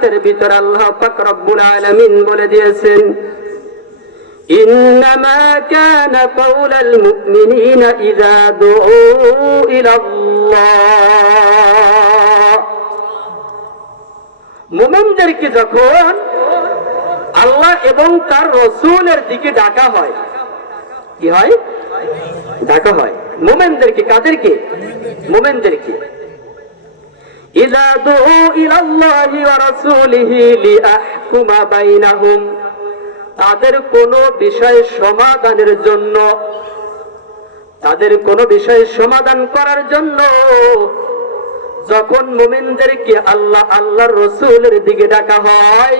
এর ভিতরে আল্লাহ পাক রব্বুল আলামিন বলে দিয়েছেন, ইন্নামা কানা কাওলাল মুমিনিনা ইযা দুউ ইলাল্লাহ। মুমিনদেরকে যখন আল্লাহ এবং তার রাসূলের দিকে ডাকা হয়, কি হয়? ডাকা হয় মুমিনদেরকে। কাদেরকে? মুমিনদেরকে। ইযা দুউ ইলাল্লাহি ওয়া রাসূলিহি লিয়াহকুমা বাইনাহুম, তাদের কোন বিষয় সমাধানের জন্য, তাদের কোন বিষয় সমাধান করার জন্য যখন মুমিনদেরকে আল্লাহ আল্লাহর রাসূলের দিকে ডাকা হয়,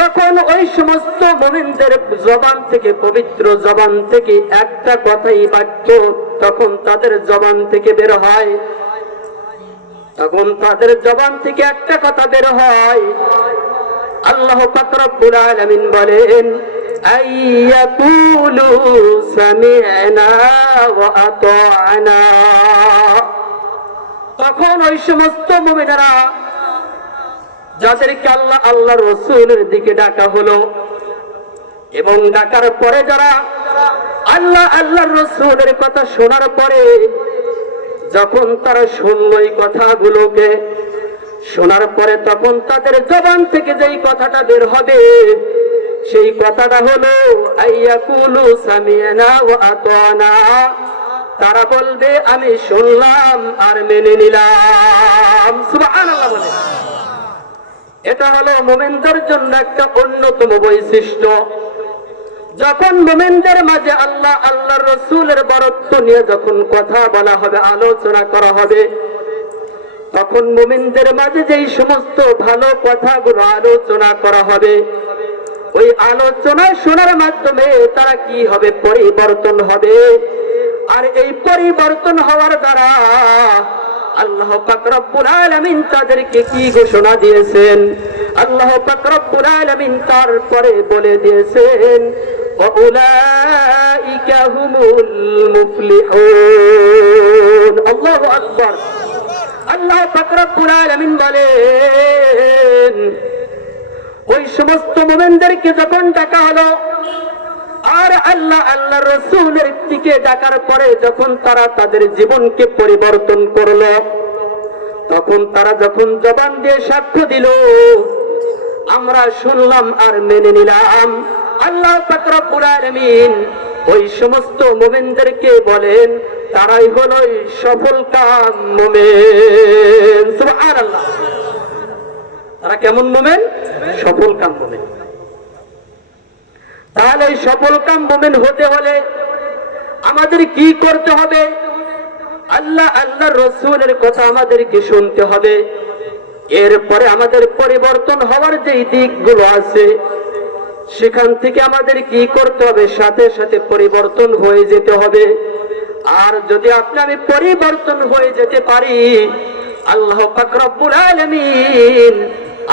তখন ওই সমস্ত মুমিনদের জবান থেকে, পবিত্র জবান থেকে একটা কথাই বাক্য তখন তাদের জবান থেকে বের হয়। তখন তাদের জবান থেকে একটা কথা বের হয়, আল্লাহ পাক রব্বুল আলামিন বলেন, আইয়াকুলু সামি'না ওয়া আতা'না। তখন ওই সমস্ত মুমিনেরা যাদেরকে আল্লাহ আল্লাহর রাসূলের দিকে ডাকা হলো, এবং ডাকার পরে যারা আল্লাহ আল্লাহর রাসূলের কথা শোনার পরে যখন তারা শুনলো এই কথাগুলোকে, শোনার পরে তখন তাদের জবান থেকে যেই কথাটা বের হবে সেই কথাটা হলো আইয়াকুলু সামি'না ওয়া আতা'না। তারা বলবে আমি শুনলাম আর মেনে নিলাম। সুবহানাল্লাহ বলে। এটা হলো মুমিনদের জন্য একটা অন্যতম বৈশিষ্ট্য। যখন মুমিনদের মাঝে আল্লাহ আল্লাহর রাসূলের বরত্ব নিয়ে যখন কথা বলা হবে, আলোচনা করা হবে, তখন মুমিনদের মাঝে যেই সমস্ত ভালো কথাগুলো আলোচনা করা হবে, ওই আলোচনা শোনার মাধ্যমে তারা কি হবে? পরিবর্তন হবে। আর এই পরিবর্তন হওয়ার দ্বারা আল্লাহ পাক রব্বুল আলামিন তাদেরকে কি ঘোষণা দিয়েছেন? আল্লাহ পাক রব্বুল আলামিন তারপরে বলে দিয়েছেন, উলাইকা হুমুল মুফলিহুন। আল্লাহু আকবার। আল্লাহ পাক রব্বুল আলামিন বলেন, ওই সমস্ত মুমিনদেরকে যখন ডাকা হলো আর আল্লাহ আল্লাহর রাসূলের দিকে ডাকার পরে যখন তারা তাদের জীবনকে পরিবর্তন করলো, তখন তারা যখন জবান দিয়ে সাক্ষ্য দিল আমরা শুনলাম আর মেনে নিলাম, আল্লাহ পাক রব্বুল আলামিন ওই সমস্ত মুমিনদেরকে বলেন তারাই হলো সফলকাম মুমিন। সুবহানাল্লাহ। তারা কেমন মুমিন? সফলকাম মুমিন। তাহলে এই সফলকাম মুমিন হতে হলে আমাদের কি করতে হবে? আল্লাহ আল্লাহর রাসূলের কথা আমাদেরকে শুনতে হবে। এরপরে আমাদের পরিবর্তন হওয়ার যে দিকগুলো আছে সেখান থেকে আমাদের কি করতে হবে? সাথে সাথে পরিবর্তন হয়ে যেতে হবে। আর যদি আমি পরিবর্তন হয়ে যেতে পারি, আল্লাহ পাক রব্বুল আলামিন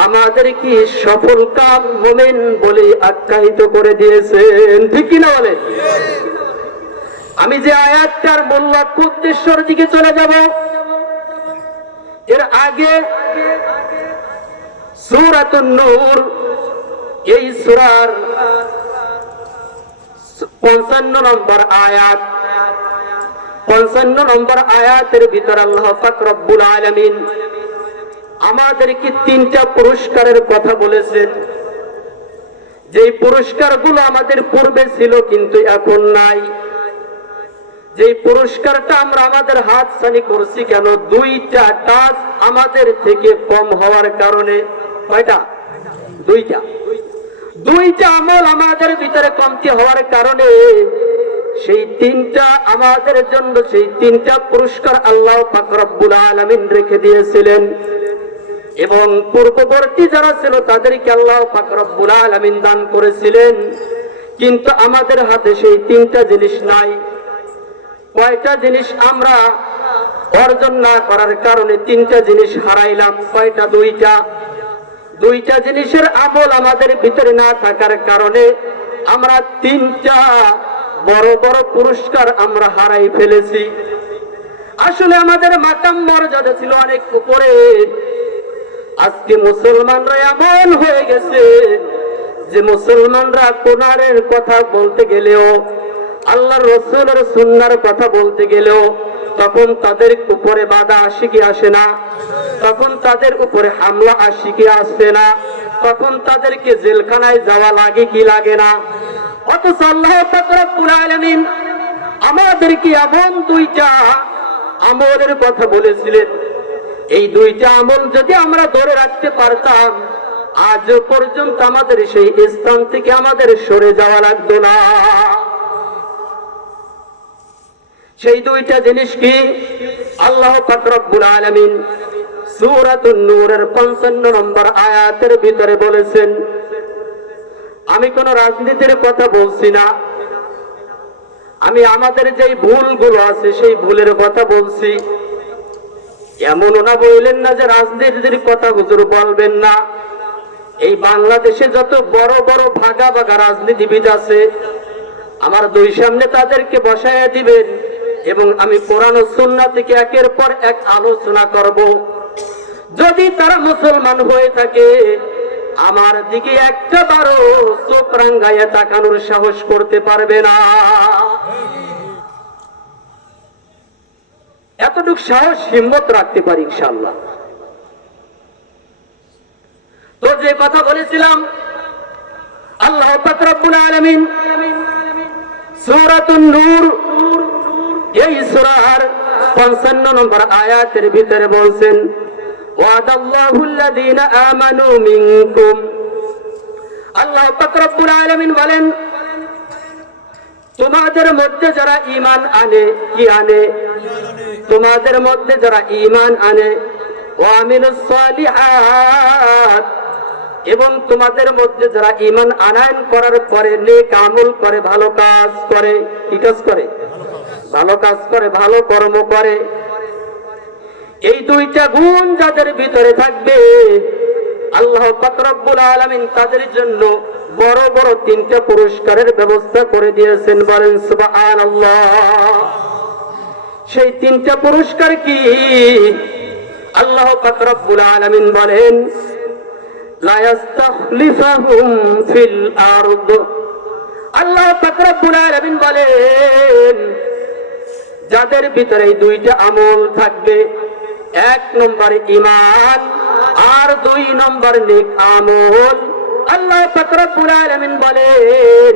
আমাদের কি সফলকাম মুমিন বলে আখ্যায়িত করে দিয়েছেন। ঠিক কি না বলেন? আমি যে আয়াতটার মূল লক্ষ্য উদ্দেশ্যের দিকে চলে যাব, এর আগে সূরাতুন নূর, এই সূরার 55 নম্বর আয়াত, 55 নম্বর আয়াতের ভিতর আল্লাহ পাক রব্বুল আলামিন আমাদেরকে 3টা পুরস্কারের কথা বলেছেন। যেই পুরস্কারগুলো আমাদের পূর্বে ছিল কিন্তু এখন নাই। যেই পুরস্কারটা আমরা আমাদের হাতছানি করছি কেন? 2টা কাজ আমাদের থেকে কম হওয়ার কারণে। কয়টা? 2টা আমল আমাদের ভিতরে কমতি হওয়ার কারণে সেই 3টা আমাদের জন্য, সেই 3টা পুরস্কার আল্লাহ পাক রব্বুল আলামিন রেখে দিয়েছিলেন। এবং পূর্ববর্তী যারা ছিল তাদেরকে আল্লাহ পাক রব্বুল আলামিন দান করেছিলেন, কিন্তু আমাদের হাতে সেই 3টা জিনিস নাই। কয়টা জিনিস আমরা অর্জন না করার কারণে 3টা জিনিস হারাইলাম? কয়টা? 2টা জিনিসের আমল আমাদের ভিতরে না থাকার কারণে আমরা 3টা বড় বড় পুরস্কার আমরা হারাই ফেলেছি। আসলে আমাদের মাকাম মর্যাদা ছিল অনেক উপরে, আজকে মুসলমানরা এমন হয়ে গেছে যে মুসলমানরা কোরআনের কথা বলতে গেলেও, আল্লাহর রাসূলের সুন্নাহর কথা বলতে গেলেও তখন তাদের উপরে বাধা আসে কি আসে না? তখন তাদের উপরে হামলা আসে কি আসে না? তখন তাদেরকে জেলখানায় যাওয়া লাগে কি লাগে না? অথচ আল্লাহ পাক রব্বুল আলামিন আমাদেরকে এমন দুইটা আমলের কথা বলেছিলেন, এই দুইটা আমল যদি আমরা ধরে রাখতে পারতাম, আজ পর্যন্ত আমাদের সেই স্থান থেকে আমাদের সরে যাওয়া লাগতো না। সেই দুইটা জিনিস কি? আল্লাহ পাক রব্বুল আলামিন সূরাতুন নূরের 55 নম্বর আয়াতের ভিতরে বলেছেন, আমি কোন রাজনীতির কথা বলছি না, আমি আমাদের যে ভুলগুলো আছে সেই ভুলের কথা বলছি। এমন না বললেন না যে রাজনীতির কথা হুজুর বলবেন না। এই বাংলাদেশে যত বড় বড় ভাগা ভাগা রাজনীতিবিদ আছে, আমার দুই সামনে তাদেরকে বসায়া দিবেন এবং আমি কোরআন ও সুন্নাহ থেকে একের পর এক আলোচনা করব। যদি তারা মুসলমান হয়ে থাকে, আমার দিকে একবারও চোখ রাঙ্গাইয়া তাকানোর সাহস করতে পারবে না। এতটুকু সাহস হিম্মত রাখতে পারি ইনশাআল্লাহ। তো যে কথা বলেছিলাম, আল্লাহ পাক রব্বুল আলামিন সূরাতুন নূর এই সূরার 55 নম্বর আয়াতের ভিতরে বলছেন, ওয়াদাল্লাহুল্লাযীনা আমানু মিনকুম। আল্লাহ পাক রব্বুল আলামিন বলেন, তোমাদের মধ্যে যারা ঈমান আনে, কি আনে? তোমাদের মধ্যে যারা ঈমান আনে, ওয়া আমিলুস সালিহাত, এবং তোমাদের মধ্যে যারা ঈমান আনয়ন করার পরে নেক আমল করে, ভালো কাজ করে, কি কাজ করে? ভালো কাজ করে, ভালো কর্ম করে। এই দুইটা গুণ যাদের ভিতরে থাকবে, আল্লাহ পাক রব্বুল আলামিন তাদের জন্য বড় বড় 3টা পুরস্কারের ব্যবস্থা করে দিয়েছেন। বলেন সুবহানাল্লাহ। সেই 3টা পুরস্কার কি? আল্লাহ পাক রব্বুল আলামিন বলেন, লা ইস্তাখলিফাহুম ফিল আরদ। আল্লাহ পাক রব্বুল আলামিন বলেন, যাদের ভিতরে এই 2টা আমল থাকবে, 1 নম্বর ঈমান আর 2 নম্বর নেক আমল, আল্লাহ পাক রব্বুল আলামিন বলেন,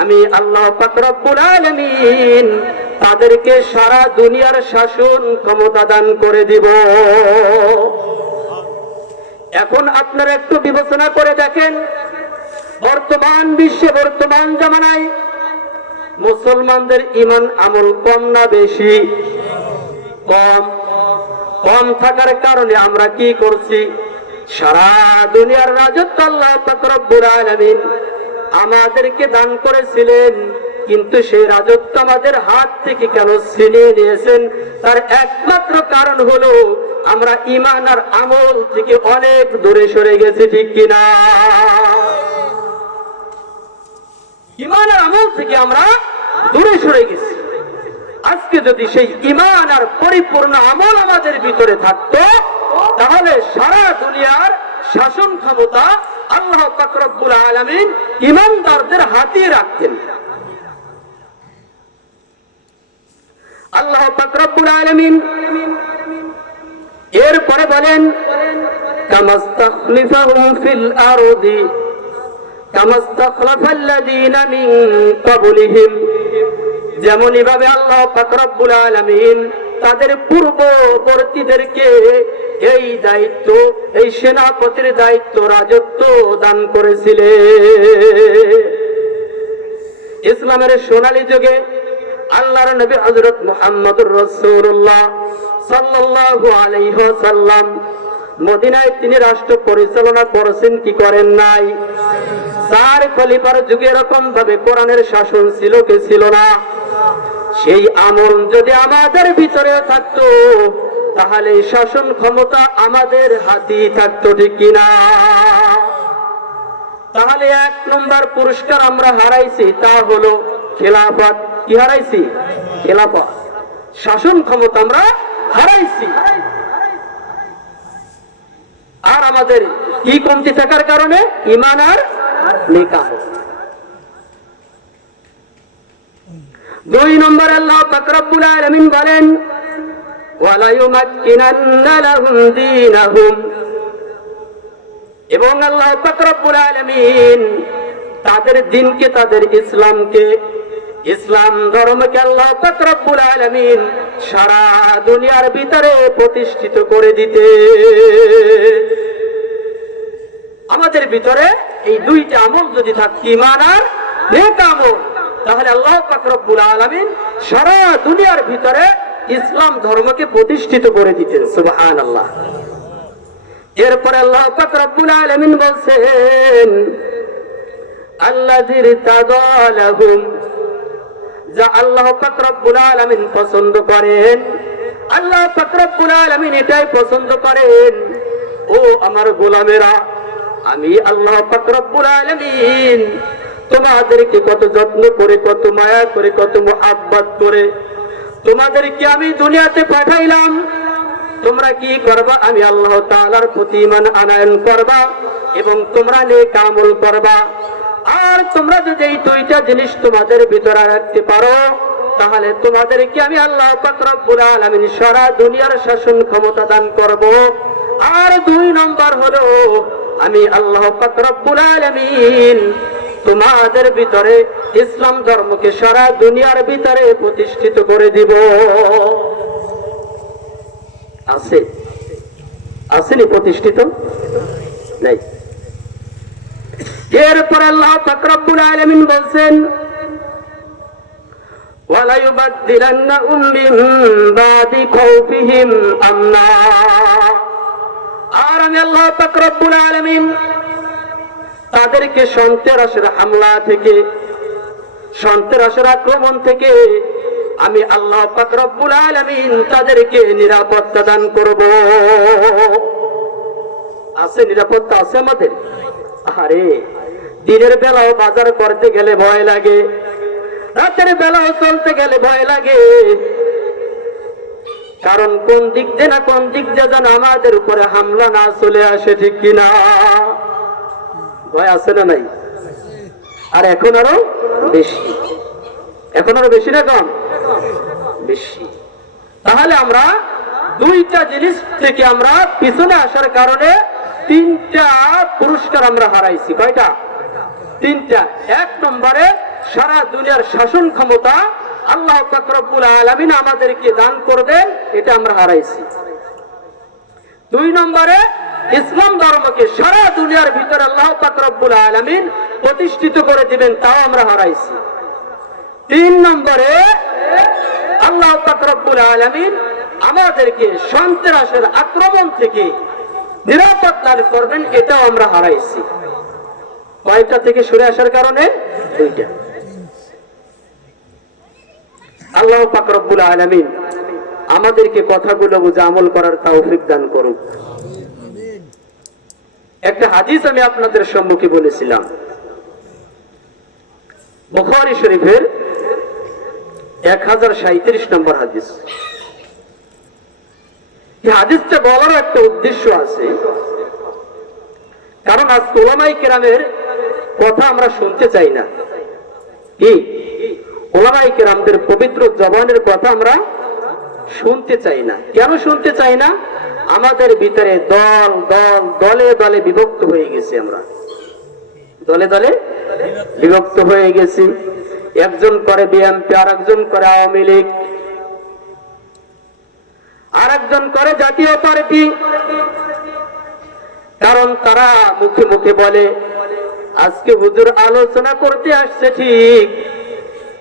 আমি আল্লাহ পাক রব্বুল আলামিন তাদেরকে সারা দুনিয়ার শাসন ক্ষমতা দান করে দিব। এখন আপনারা একটু বিবেচনা করে দেখেন, বর্তমান বিশ্বে, বর্তমান জামানায় মুসলমানদের ঈমান আমল কম না বেশি? কম। কম থাকার কারণে আমরা কি করছি? সারা দুনিয়ার রাজত্ব আল্লাহ পাক রব্বুল আলামিন আমাদেরকে দান করেছিলেন, কিন্তু সেই রাজত্ব আমাদের হাত থেকে কেন ছিনিয়ে নিয়েছেন? তার একমাত্র কারণ হলো আমরা ঈমান আর আমল থেকে অনেক দূরে সরে গেছি, ঠিক কিনা? ঈমান আর আমল থেকে আমরা দূরে সরে গেছি। আজকে যদি সেই ঈমান আর পরিপূর্ণ আমল আমাদের ভিতরে থাকতো, তাহলে সারা দুনিয়ার শাসন ক্ষমতা আল্লাহ পাক রব্বুল আলামিন ঈমানদারদের হাতে রাখতেন। আল্লাহ পাক রব্বুল আলামিন এরপরে বলেন, কামাস্তাখলিফাহুম ফিল আরদি কামাস্তাখলাফাল্লাযীনা মিন ক্বাবলিহিম। যেমনই ভাবে আল্লাহ পাক রব্বুল আলামিন তাদের পূর্ববর্তীদেরকে এই দায়িত্ব, এই সেনাপতির দায়িত্ব, রাজত্ব দান করেছিলেন। ইসলামের সোনালী যুগে আল্লাহর নবী হযরত মুহাম্মদুর রাসূলুল্লাহ সাল্লাল্লাহু আলাইহি ওয়াসাল্লাম মদিনায় তিনি রাষ্ট্র পরিচালনা করেছেন, কি করেন নাই? 4 খলিফার যুগে এরকম ভাবে কোরআনের শাসন ছিল কি ছিল না? সেই আমল যদি আমাদের ভিতরে থাকতো, তাহলে শাসন ক্ষমতা আমাদের হাতেই থাকতো, ঠিক কিনা? তাহলে 1 নম্বর পুরস্কার আমরা হারাইছি, তা হলো খেলাফত। কি হারাইছি? খেলাফত, শাসন ক্ষমতা আমরা হারাইছি। আর আমাদের কি কমতি থাকার কারণে? ঈমান আর নেক আমল। 2 নম্বর আল্লাহ পাক রব্বুল আলামিন বলেন ওয়ালা ইউমাক্কিনান্না লাহুম দীনাহুম, এবং আল্লাহ পাক রব্বুল আলামিন তাদের দ্বীনকে, তাদের ইসলামকে, ইসলাম ধর্মকে আল্লাহ পাক রব্বুল আলামিন সারা দুনিয়ার ভিতরে প্রতিষ্ঠিত করে দিতে। আমাদের ভিতরে এই দুইটা আমল যদি থাকে, ঈমান আর নেক আমল, তাহলে আল্লাহ পাক রব্বুল আলামিন সারা দুনিয়ার ভিতরে ইসলাম ধর্মকে প্রতিষ্ঠিত করে দিতেন। সুবহানাল্লাহ। এরপরে আল্লাহ পাক রব্বুল আলামিন বলছেন আল্লাযী ইরতাদা লাহুম, যা আল্লাহ পাক রব্বুল আলামিন পছন্দ করেন, আল্লাহ পাক রব্বুল আলামিন এটাই পছন্দ করেন। ও আমার গোলামেরা, আমি আল্লাহ পাক রব্বুল আলামিন তোমাদেরকে কত যত্ন করে, কত মায়া করে, কত মুহাব্বত করে তোমাদেরকে আমি দুনিয়াতে পাঠাইলাম। তোমরা কি করবা? আমি আল্লাহ তাআলার প্রতি ঈমান আনয়ন করবা এবং তোমরা নেক আমল করবা। আর তোমরা যদি এই দুইটা জিনিস তোমাদের ভিতরে রাখতে পারো, তাহলে তোমাদেরকে আমি আল্লাহ পাক রব্বুল আলামিন সারা দুনিয়ার শাসন ক্ষমতা দান করব। আর 2 নম্বর হলো আমি আল্লাহ পাক রব্বুল আলামিন তোমাদের ভিতরে ইসলাম ধর্মকে সারা দুনিয়ার ভিতরে প্রতিষ্ঠিত করে দিব। আছে? আসেনি প্রতিষ্ঠিত? নাই। এরপর আল্লাহ পাক রব্বুল আলামিন বলছেন ওয়ালা ইউবাদদিলান্নাহুম মিন বাদি খাউফিহিম আমনা, আর আমি আল্লাহ পাক রব্বুল আলামিন তাদেরকে সন্ত্রাসের হামলা থেকে, সন্ত্রাসের আক্রমণ থেকে আমি আল্লাহ পাক রব্বুল আলামিন তাদেরকে নিরাপত্তা দান করব। আছে নিরাপত্তা? আছে আমাদের? আরে দিনের বেলাও বাজার করতে গেলে ভয় লাগে, রাতের বেলাও চলতে গেলে ভয় লাগে, কারণ কোন দিক দিয়ে না কোন দিক দিয়ে যেন আমাদের উপরে হামলা না চলে আসে, ঠিক কিনা? ভয় আছে না নাই? আর এখন আরো বেশি, এখন আরো বেশি না কম? বেশি। তাহলে আমরা দুইটা জিনিস থেকে আমরা পিছনে আসার কারণে 3টা পুরস্কার আমরা হারাইছি। কয়টা? 3টা। 1 নম্বরে সারা দুনিয়ার শাসন ক্ষমতা আল্লাহ পাক রব্বুল আলামিন আমাদেরকে দান করবেন, এটা আমরা হারাইছি। 2 নম্বরে ইসলাম ধর্মকে সারা দুনিয়ার ভিতরে আল্লাহ পাক রব্বুল আলামিন প্রতিষ্ঠিত করে দিবেন, তাও আমরা হারাইছি। 3 নম্বরে আল্লাহ পাক রব্বুল আলামিন আমাদেরকে সন্ত্রাসের আক্রমণ থেকে নিরাপদ দান করবেন, এটাও আমরা হারাইছি। কয়টা থেকে সরে আসার কারণে? 2টা। আল্লাহ পাক রব্বুল আলামিন আমাদেরকে কথাগুলো বুঝে আমল করার তৌফিক দান করুন। একটা হাদিস আমি আপনাদের সম্মুখে বলেছিলাম, বুখারী শরীফের 1037 নম্বর হাদিস। এই হাদিসটা বলার একটা উদ্দেশ্য আছে, কারণ আজ উলামায়ে কেরামের কথা আমরা শুনতে চাই না। কি? উলামায়ে কেরামদের পবিত্র জবানের কথা আমরা শুনতে চাই না। কেন শুনতে চাই না? আমাদের ভিতরে দলে দলে বিভক্ত হয়ে গেছি, আমরা দলে দলে বিভক্ত হয়ে গেছি। একজন করে বিএনপি, আর একজন করে আওয়ামী লীগ, আর একজন করে জাতীয় পার্টি। কারণ তারা মুখে মুখে বলে আজকে হুজুর আলোচনা করতে আসছে ঠিক,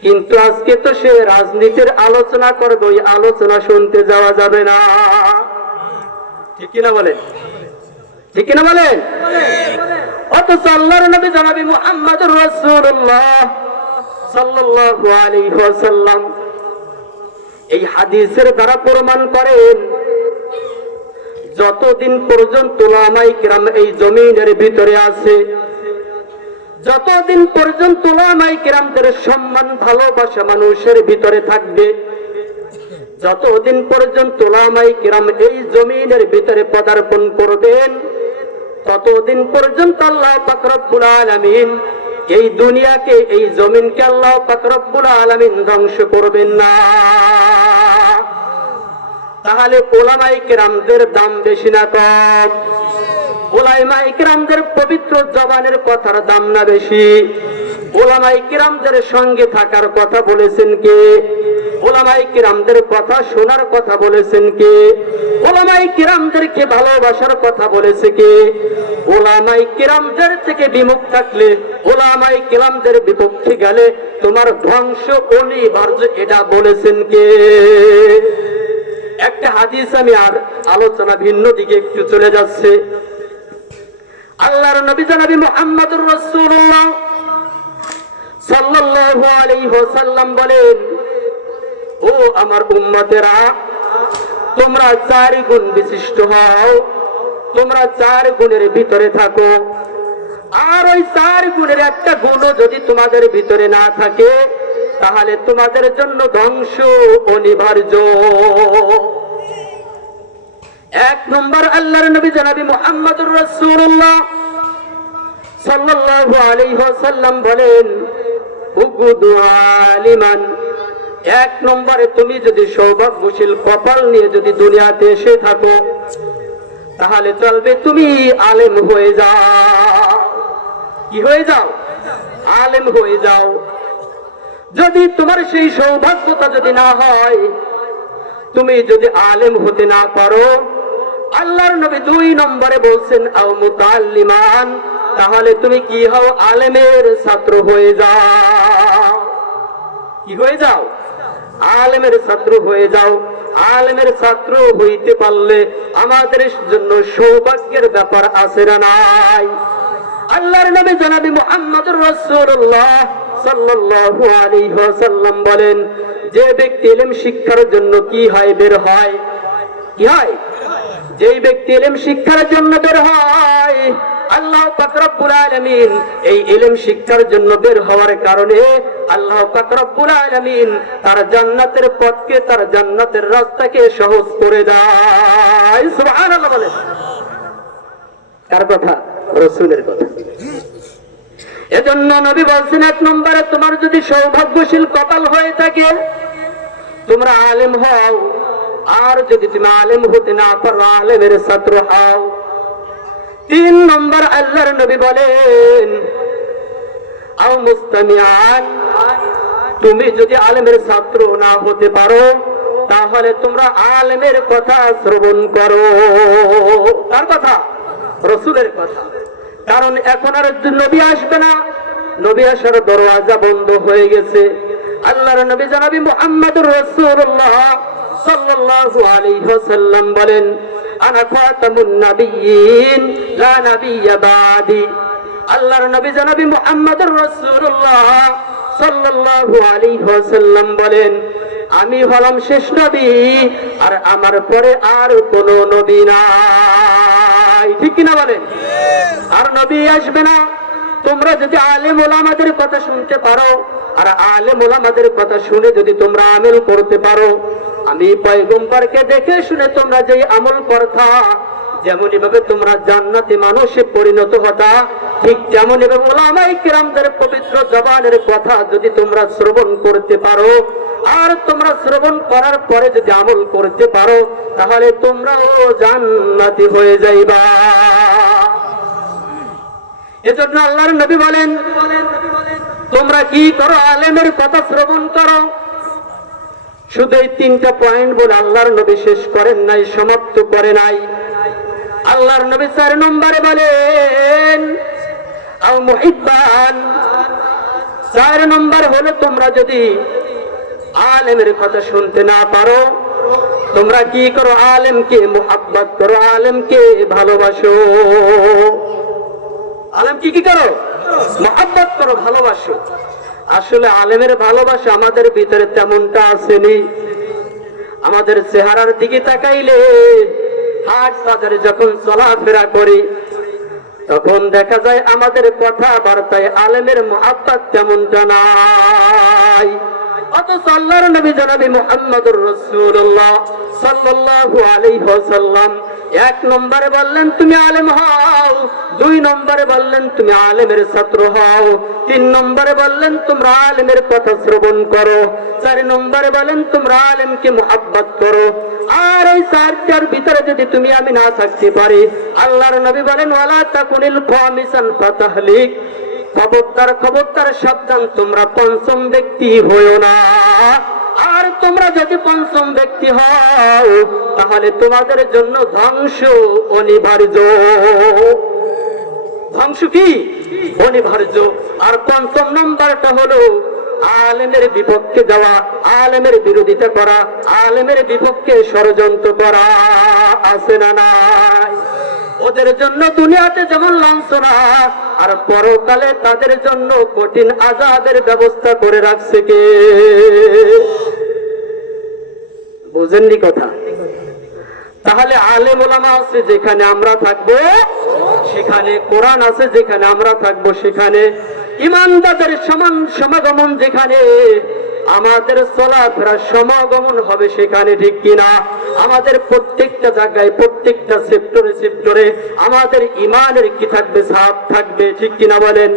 কিন্তু আজকে তো সে রাজনীতির আলোচনা করবে, ওই আলোচনা শুনতে যাওয়া যাবে না। ঠিক কিনা বলেন? ঠিক কিনা বলেন? অথচ আল্লাহর নবী জনাবি মুহাম্মদুর রাসূলুল্লাহ সাল্লাল্লাহু আলাইহি ওয়াসাল্লাম এই হাদিসের দ্বারা প্রমাণ করেন, যতদিন পর্যন্ত উলামায়ে কিরাম এই জমিনের ভিতরে আছে, যতদিন পর্যন্ত উলামায়ে কিরামদের সম্মান ভালোবাসা মানুষের ভিতরে থাকবে, যতদিন পর্যন্ত উলামায়ে কিরাম এই জমিনের ভিতরে পদার্পণ করবেন, ততদিন পর্যন্ত আল্লাহ পাক রব্বুল আলামিন এই দুনিয়াকে, এই জমিনকে আল্লাহ পাক রব্বুল আলামিন ধ্বংস করবেন না। তাহলে উলামায়ে কেরামদের দাম বেশি না কম? উলামায়ে কেরামদের পবিত্র জবানের কথার দাম না বেশি? উলামায়ে কেরামদের সঙ্গে থাকার কথা বলেছেন কে? উলামায়ে কেরামদের কথা শোনার কথা বলেছেন কে? উলামায়ে কেরামদেরকে ভালোবাসার কথা বলেছে কে? উলামায়ে কেরামদের থেকে বিমুখ থাকলে, উলামায়ে কেরামদের বিপক্ষে গেলে তোমার ধ্বংস অনিবার্য, এটা বলেছেন কে? একটা হাদিস, আমি আর আলোচনা ভিন্ন দিকে একটু চলে যাচ্ছে। আল্লাহর নবী জনাবি মুহাম্মদুর রাসূলুল্লাহ সাল্লাল্লাহু আলাইহি ওয়াসাল্লাম বলেন, ও আমার উম্মতেরা, তোমরা 4 গুণ বিশিষ্ট হও, তোমরা 4 গুণের ভিতরে থাকো। আর ওই 4 গুণের একটা গুণও যদি তোমাদের ভিতরে না থাকে, তাহলে তোমাদের জন্য ধ্বংস অনিবার্য। 1 নম্বর, আল্লাহর নবী জনাবি মুহাম্মদুর রাসূলুল্লাহ সাল্লাল্লাহু আলাইহি ওয়াসাল্লাম বলেন, উগুদু আলিমান। 1 নম্বরে, তুমি যদি সৌভাগ্যশীল কপাল নিয়ে যদি দুনিয়াতে এসে থাকো, তাহলে চলবে তুমি আলেম হয়ে যাও। কি হয়ে যাও? আলেম হয়ে যাও। যদি তোমার সেই সৌভাগ্যতা যদি না হয়, তুমি যদি আলেম হতে না পারো, আল্লাহর নবী 2 নম্বরে বলছেন আও মুতাআল্লিমান, তাহলে তুমি কি হও? আলেমের ছাত্র হয়ে যাও। কি হয়ে যাও? আলেমের ছাত্র হয়ে যাও। আলেমের ছাত্র হইতে পারলে আমাদের জন্য সৌভাগ্যের ব্যাপার আছে না নাই? আল্লাহর নবী জনাবি মুহাম্মদুর রাসূলুল্লাহ সাল্লাল্লাহু আলাইহি ওয়াসাল্লাম বলেন, যে ব্যক্তি ইলম শিক্ষার জন্য কি হয়? বের হয়। কি হয়? যেই ব্যক্তি ইলম শিক্ষার জন্য বের হয়, আল্লাহ পাক রব্বুল আলামিন এই ইলম শিক্ষার জন্য বের হওয়ার কারণে আল্লাহ পাক রব্বুল আলামিন তার জান্নাতের পথকে, তার জান্নাতের রাস্তাকে সহজ করে দেয়। সুবহানাল্লাহ বলেন। কার কথা? রাসূলের কথা। এজন্য নবী বলছেন, 1 নম্বরে, তোমার যদি সৌভাগ্যশীল কপাল হয়ে থাকে, তোমরা আলেম হও। আর যদি তুমি আলেম হতে না পারো, আলেমের ছাত্র হও। 3 নম্বর, আল্লাহর নবী বলেন, আও মুস্তামিআন। তুমি যদি আলেমের ছাত্র না হতে পারো, তাহলে তোমরা আলেমের কথা শ্রবণ করো। কার কথা? রাসূলের কথা। কারণ এখন আর নবী আসবে না, নবী আসার দরওয়াজা বন্ধ হয়ে গেছে। আল্লাহর নবী জনাবি মুহাম্মদুর রাসূলুল্লাহ সাল্লাল্লাহু আলাইহি ওয়াসাল্লাম বলেন, আনা খাতামুন নাবিয়্যিন লা নাবিয়্যা বাদি। আল্লাহর নবী জনাবি মুহাম্মদুর রাসূলুল্লাহ সাল্লাল্লাহু আলাইহি ওয়াসাল্লাম বলেন, আমি হলাম শেষ নবী, আর আমার পরে আর কোন নবী নাই। ঠিক কিনা বলেন? আর নবী আসবে না। তোমরা যদি আলেম ওলামাদের কথা শুনতে পারো, আর আলেম ওলামাদের কথা শুনে যদি তোমরা আমল করতে পারো, আমি পয়গম্বরকে দেখে শুনে তোমরা যে আমল করতা, যেমনই ভাবে তোমরা জান্নাতি মানুষে পরিণত হতা, ঠিক তেমনই ভাবে উলামায়ে কিরামদের পবিত্র জবানের কথা যদি তোমরা শ্রবণ করতে পারো, আর তোমরা শ্রবণ করার পরে যদি আমল করতে পারো, তাহলে তোমরাও জান্নাতি হয়ে যাইবা। এজন্য আল্লাহর নবী বলেন, তোমরা কি করো? আলেমের কথা শ্রবণ করো। শুধু এই 3টা পয়েন্ট বলে আল্লাহর নবী শেষ করেন নাই, সমাপ্ত করে নাই। আল্লাহর নবী 4 নম্বরে বলেন, আও মুহিব্বান। 4 নম্বর হলো, তোমরা যদি আলেমের কথা শুনতে না পারো, তোমরা কি করো? আলেমকে মুহাব্বত করো, আলেমকে ভালোবাসো। আলেম কি করো? মুহাব্বত করো, ভালোবাসো। আসলে আলেমের ভালোবাসা আমাদের ভিতরে তেমনটা আসেনি। আমাদের চেহারার দিকে তাকাইলে, হাট বাজারে যখন চলাফেরা করি, তখন দেখা যায় আমাদের কথাবার্তায় আলেমের মুহাব্বত তেমনটা নাই। অথচ আল্লাহর নবী জনাবি মুহাম্মদুর রাসূলুল্লাহ সাল্লাল্লাহু আলাইহি ওয়াসাল্লাম এক নম্বরে বললেন তুমি আলেম হও, দুই নম্বরে বললেন তুমি আলেমের ছাত্র হও, তিন নম্বরে বললেন তোমরা আলেমের কথা শ্রবণ করো, চার নম্বরে বলেন তোমরা আলেমকে মুহাব্বত করো। আর এই চারটার ভিতরে যদি তুমি আমি না থাকতে পারি, আল্লাহর নবী বলেন ওয়ালা তাকুনিল খামিসান ফাতাহলিক, খবরদার খবরদার সাবধান তোমরা পঞ্চম ব্যক্তি হইও না। আর তোমরা যদি পঞ্চম ব্যক্তি হও তাহলে তোমাদের জন্য ধ্বংস অনিবার্য। ধ্বংস কি? অনিবার্য। আর পঞ্চম নম্বরটা হলো আলেমের বিপক্ষে যাওয়া, আলেমের বিরোধিতা করা, আলেমের বিপক্ষে ষড়যন্ত্র করা। আছে না নাই? ওদের জন্য দুনিয়াতে যেমন লাঞ্ছনা, আর পরকালে তাদের জন্য কঠিন আযাবের ব্যবস্থা করে রাখছে কে? বুঝেননি কথা? তাহলে আলেম ওলামা আছে যেখানে আমরা থাকবো সেখানে, কোরআন আছে যেখানে আমরা থাকবো সেখানে, ইমানদারদের সমাগমন যেখানে, আমাদের চলাফেরা সমাগমন হবে সেখানে, ঠিক কিনা? আমাদের প্রত্যেকটা জায়গায় প্রত্যেকটা সেক্টরে সেক্টরে আমাদের ইমানের কি থাকবে? ছাপ থাকবে, ঠিক কিনা বলেন?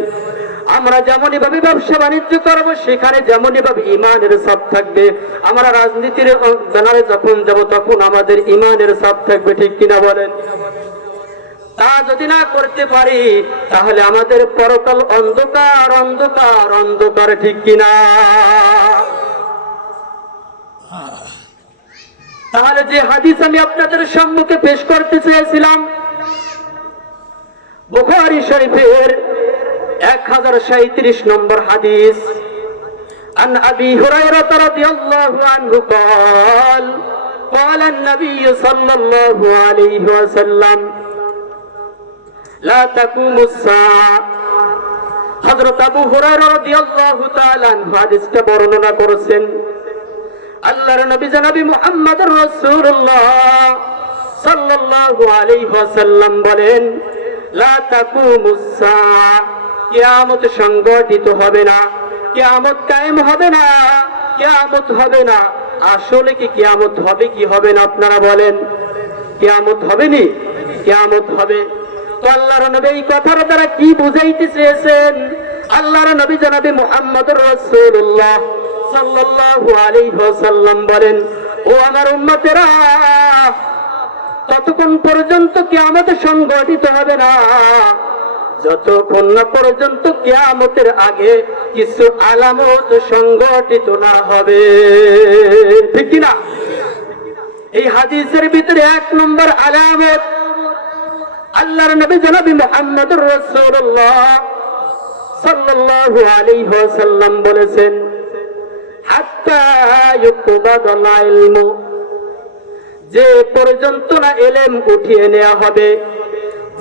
আমরা যেমনই ভাবে ব্যবসা বাণিজ্য করবো সেখানে যেমনই ভাবে ইমানের ছাপ থাকবে। আমরা রাজনীতির জানারে যখন যাব তখন আমাদের ইমানের ছাপ থাকবে, ঠিক কিনা বলেন? তা যদি না করতে পারি তাহলে আমাদের পরকাল অন্ধকার অন্ধকার অন্ধকার, ঠিক কিনা? তাহলে যে হাদিস আমি আপনাদের সম্মুখে পেশ করতে চেয়েছিলাম, বুখারী শরীফের 1037 নম্বর হাদিস, عن أبي هريرة رضي الله عنه قال قال النبي صلى الله عليه وسلم لا تقوم الساعة। হযরত আবু হুরায়রা রাদিয়াল্লাহু তাআলা আনহু হাদিসটা বর্ণনা করেছেন। আল্লাহর নবী জনাবি মুহাম্মদুর রাসূলুল্লাহ সাল্লাল্লাহু আলাইহি ওয়াসাল্লাম বলেন, লা তাকুমুস সাআ, কিয়ামত সংঘটিত হবে না, কিয়ামত কায়েম হবে না, কিয়ামত হবে না। আসলে কি কিয়ামত হবে কি হবে না আপনারা বলেন? কিয়ামত হবে নি? কিয়ামত হবে। তো আল্লাহর নবী এই কথার দ্বারা কি বুঝাইতে চেয়েছেন? আল্লাহর নবী জনাবে মুহাম্মদুর রাসূলুল্লাহ সাল্লাল্লাহু আলাইহি ওয়াসাল্লাম বলেন, ও আমার উম্মতেরা, ততক্ষণ পর্যন্ত কিয়ামত সংঘটিত হবে না যতক্ষণ না পর্যন্ত কিয়ামতের আগে কিছু আলামত সংঘটিত না হবে, ঠিক কি না? এই হাদিসের ভিতরে এক নম্বর আলামত আল্লাহর নবী জনাবি মুহাম্মদুর রাসূলুল্লাহ সাল্লাল্লাহু আলাইহি ওয়াসাল্লাম বলেছেন, হাত্তা ইউকবাদাল ইলমু, যে পর্যন্ত না ইলম উঠিয়ে নেওয়া হবে,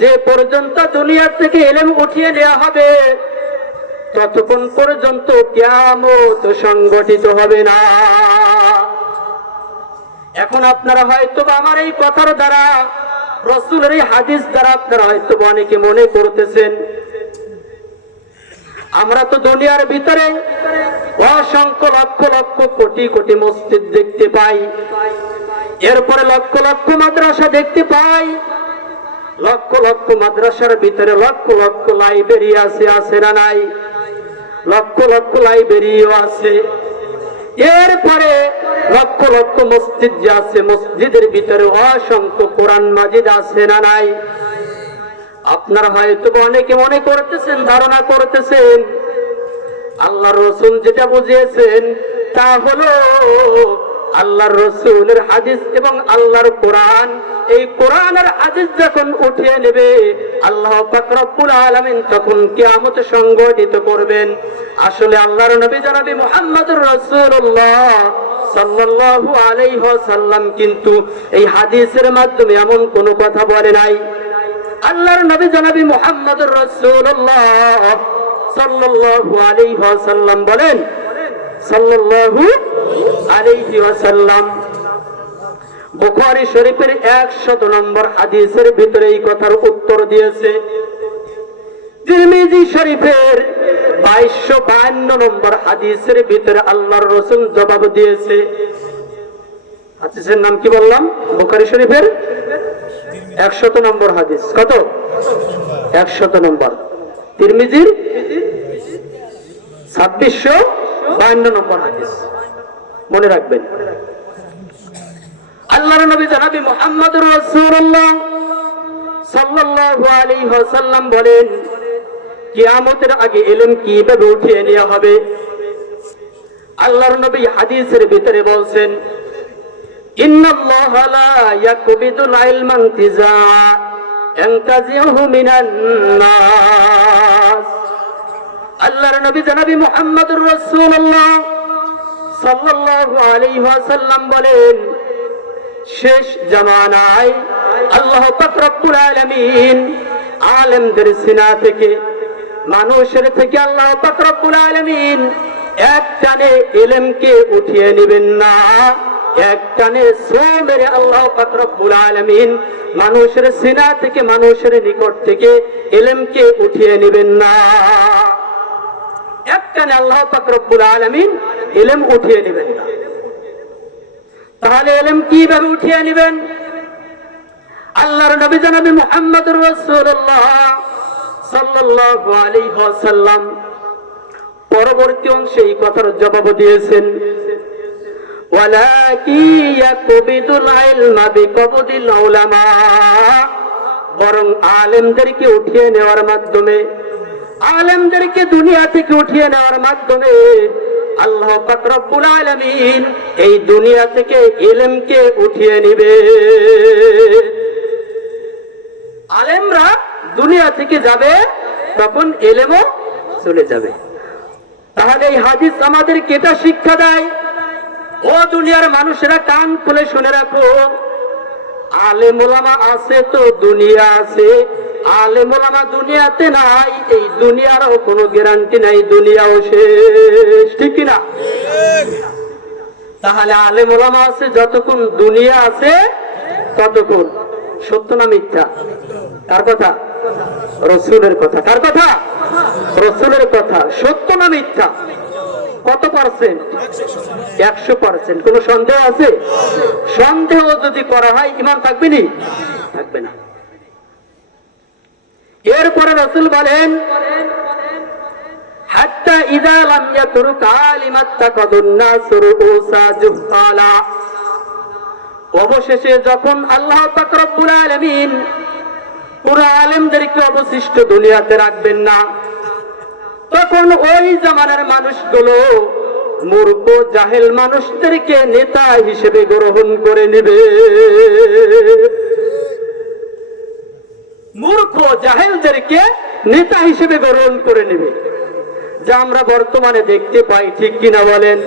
যে পর্যন্ত দুনিয়া থেকে ইলম উঠিয়ে নেওয়া হবে ততক্ষণ পর্যন্ত কিয়ামত সংঘটিত হবে না। এখন আপনারা হয়তো আমার এই কথার দ্বারা, রাসূলের এই হাদিস দ্বারা আপনারা হয়তো অনেকে মনে করতেছেন আমরা তো দুনিয়ার ভিতরে অসংখ্য লক্ষ লক্ষ কোটি কোটি মসজিদ দেখতে পাই, এরপরে লক্ষ লক্ষ মাদ্রাসা দেখতে পাই, লক্ষ লক্ষ মাদ্রাসার ভিতরে লক্ষ লক্ষ লাইব্রেরি আছে, আছে না নাই? লক্ষ লক্ষ লাইব্রেরিও আছে। এরপরে লক্ষ লক্ষ মসজিদ যে আছে, মসজিদের ভিতরে অসংখ্য কোরআন মাজিদ আছে না নাই? আপনারা হয়তো অনেকে মনে করতেছেন, ধারণা করতেছেন আল্লাহর রাসূল যেটা বুঝিয়েছেন তা হলো আল্লাহর রাসূলের হাদিস এবং আল্লাহর কোরআন। এই কোরআনের হাদিস যখন উঠিয়ে নেবে আল্লাহ পাক রব্বুল আলামিন তখন কিয়ামত সংঘটিত করবেন। আসলে আল্লাহর নবী জনাবি মুহাম্মদুর রাসূলুল্লাহ সাল্লাল্লাহু আলাইহি ওয়াসাল্লাম কিন্তু এই হাদিসের মাধ্যমে এমন কোনো কথা বলে নাই। আল্লাহর নবী জনাবি মুহাম্মদুর রাসূলুল্লাহ সাল্লাল্লাহু আলাইহি ওয়াসাল্লাম বলেন, সাল্লাল্লাহু আলাইহি ওয়াসাল্লাম বুখারী শরীফের 100 নম্বর হাদিসের ভিতরে এই কথার উত্তর দিয়েছে। তিরমিজি শরীফের 2252 নম্বর হাদিসের ভিতরে আল্লাহর রাসূল জবাব দিয়েছে। হাদিসের নাম কি বললাম? বুখারী শরীফের 100 নম্বর হাদিস। কত? 100 নম্বর। তিরমিজির 2652 নম্বর হাদিস। মনে রাখবেন। আল্লাহর নবী জনাব মুহাম্মদুর রাসূলুল্লাহ সাল্লাল্লাহু আলাইহি ওয়াসাল্লাম বলেন, কিয়ামতের আগে ইলম কিভাবে উঠিয়ে নেওয়া হবে। আল্লাহর নবী হাদিসের ভিতরে বলছেন, ইন্নাল্লাহা লা ইয়াকবিদুল ইলমা ইনতিজাআ ইয়ানতাজিহু মিনান নাস। আল্লাহর নবী জনাব মুহাম্মদুর রাসূলুল্লাহ সাল্লাল্লাহু আলাইহি ওয়াসাল্লাম বলেন, শেষ জামানায় আল্লাহ পাক রব্বুল আলামিন আলেমদের সিনা থেকে, মানুষের থেকে আল্লাহ পাক রব্বুল আলামিন এক টানে ইলমকে উঠিয়ে নেবেন না। এক টানে সো মেরে আল্লাহ পাক রব্বুল আলামিন মানুষের সিনা থেকে, মানুষের নিকট থেকে ইলমকে উঠিয়ে নেবেন না। এক টানে আল্লাহ পাক রব্বুল আলামিন ইলম উঠিয়ে নেবেন না। তাহলে ইলম কিভাবে উঠিয়ে নেবেন? আল্লাহর নবী জনাব মুহাম্মদুর রাসূলুল্লাহ সাল্লাল্লাহু আলাইহি ওয়াসাল্লাম পরবর্তী অংশে এই কথার জবাব দিয়েছেন, ওয়ালাকি ইয়াকবিদুল ইলমা বিকবদিল উলামা। বরং আলেমদেরকে উঠিয়ে নেওয়ার মাধ্যমে, আলেমদেরকে দুনিয়া থেকে উঠিয়ে নেওয়ার মাধ্যমে আল্লাহ পাক রব্বুল আলামিন এই দুনিয়া থেকে ইলমকে উঠিয়ে নেবে। আলেমরা দুনিয়া থেকে যাবে, তখন ইলমও চলে যাবে। তাহলে এই হাদিস আমাদেরকে এটা শিক্ষা দেয়, ও দুনিয়ার মানুষেরা কান খুলে শুনে রাখো, আলেম ওলামা আছে তো দুনিয়া আছে। আলেম ওলামা দুনিয়াতে নাই, এই দুনিয়ারও কোনো গ্যারান্টি নাই, দুনিয়াও শেষ। ঠিক কিনা? তাহলে আলেম ওলামা আছে যতক্ষণ দুনিয়া আছে ততক্ষণ। সত্য না মিথ্যা? কার কথা? রাসূলের কথা। কার কথা? রাসূলের কথা। সত্য না মিথ্যা? কত পার্সেন্ট? 100%। কোন সন্দেহ আছে? সন্দেহ যদি করা হয় ঈমান থাকবে না? থাকবে না। এরপরে রাসূল বলেন, হাত্তা ইযা লাম ইয়াতরুক আলিমাত তাকাদুন নাসু রুউসা জুহালা। অবশেষে যখন আল্লাহ পাক রব্বুল আলামিন পুরো আলেমদেরকে অবশিষ্ট দুনিয়াতে রাখবেন না, তখন ওই জামানার মানুষগুলো মূর্খ জাহেল মানুষদেরকে নেতা হিসেবে গ্রহণ করে নেবে। মূর্খ জাহেলদেরকে নেতা হিসেবে গ্রহণ করে নেবে, যা আমরা বর্তমানে দেখতে পাই। ঠিক কিনা বলেন?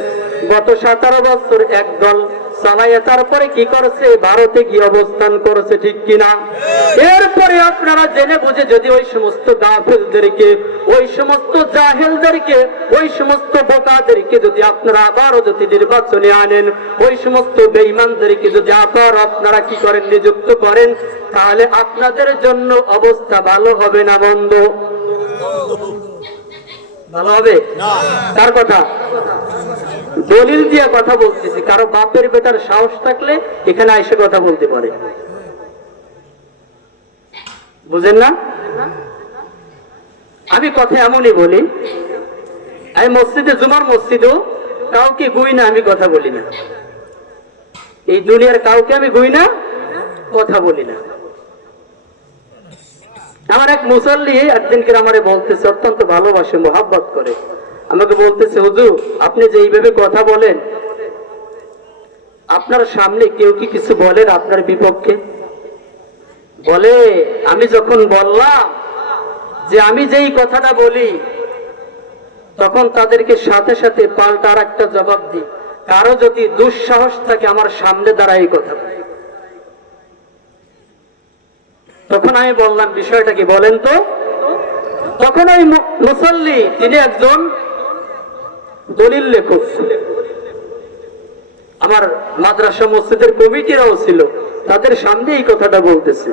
গত 17 বছর একদল চালাইয়া তারপরে কি করছে? ভারতে গিয়ে অবস্থান করেছে। ঠিক কিনা? এরপরে আপনারা জেনে বুঝে যদি ওই সমস্ত গাফিলদেরকে, ওই সমস্ত জাহেলদেরকে, ওই সমস্ত বোকাদেরকে যদি আপনারা আবারও যদি নির্বাচনে আনেন, ওই সমস্ত বেঈমানদেরকে যদি আবার আপনারা কি করেন? নিযুক্ত করেন, তাহলে আপনাদের জন্য অবস্থা ভালো হবে না মন্দ? ভালো হবে না। কার কথা? দলিল দিয়ে কথা বলতেছি। কারো বাপের বেটার সাহস থাকলে এখানে এসে কথা বলতে পারে। বুঝেন না? আমি কথা এমনই বলি, আমি মসজিদে, জুমার মসজিদেও কাউকে গুই না, আমি কথা বলি না। এই দুনিয়ার কাউকে আমি গুই না, কথা বলি না। আমার এক মুসল্লি একদিনকে আমারে বলতেছে, অত্যন্ত ভালোবাসে, মোহাব্বত করে, আমাকে বলতেছে, হুজুর আপনি যে এইভাবে কথা বলেন, আপনার সামনে কেউ কি কিছু বলেন আপনার বিপক্ষে? বলে, আমি যখন বললাম যে আমি যেই কথাটা বলি, তখন তাদেরকে সাথে সাথে পাল্টা আর একটা জবাব দিই, কারো যদি দুঃসাহস থাকে আমার সামনে দাঁড়াই কথা বলে। তখন আমি বললাম, বিষয়টা কি বলেন তো? তখন ওই মুসল্লি, তিনি একজন দলিল লেখক, আমার মাদ্রাসা মসজিদের কমিটিরাও ছিল, তাদের সামনে এই কথাটা বলতেছে।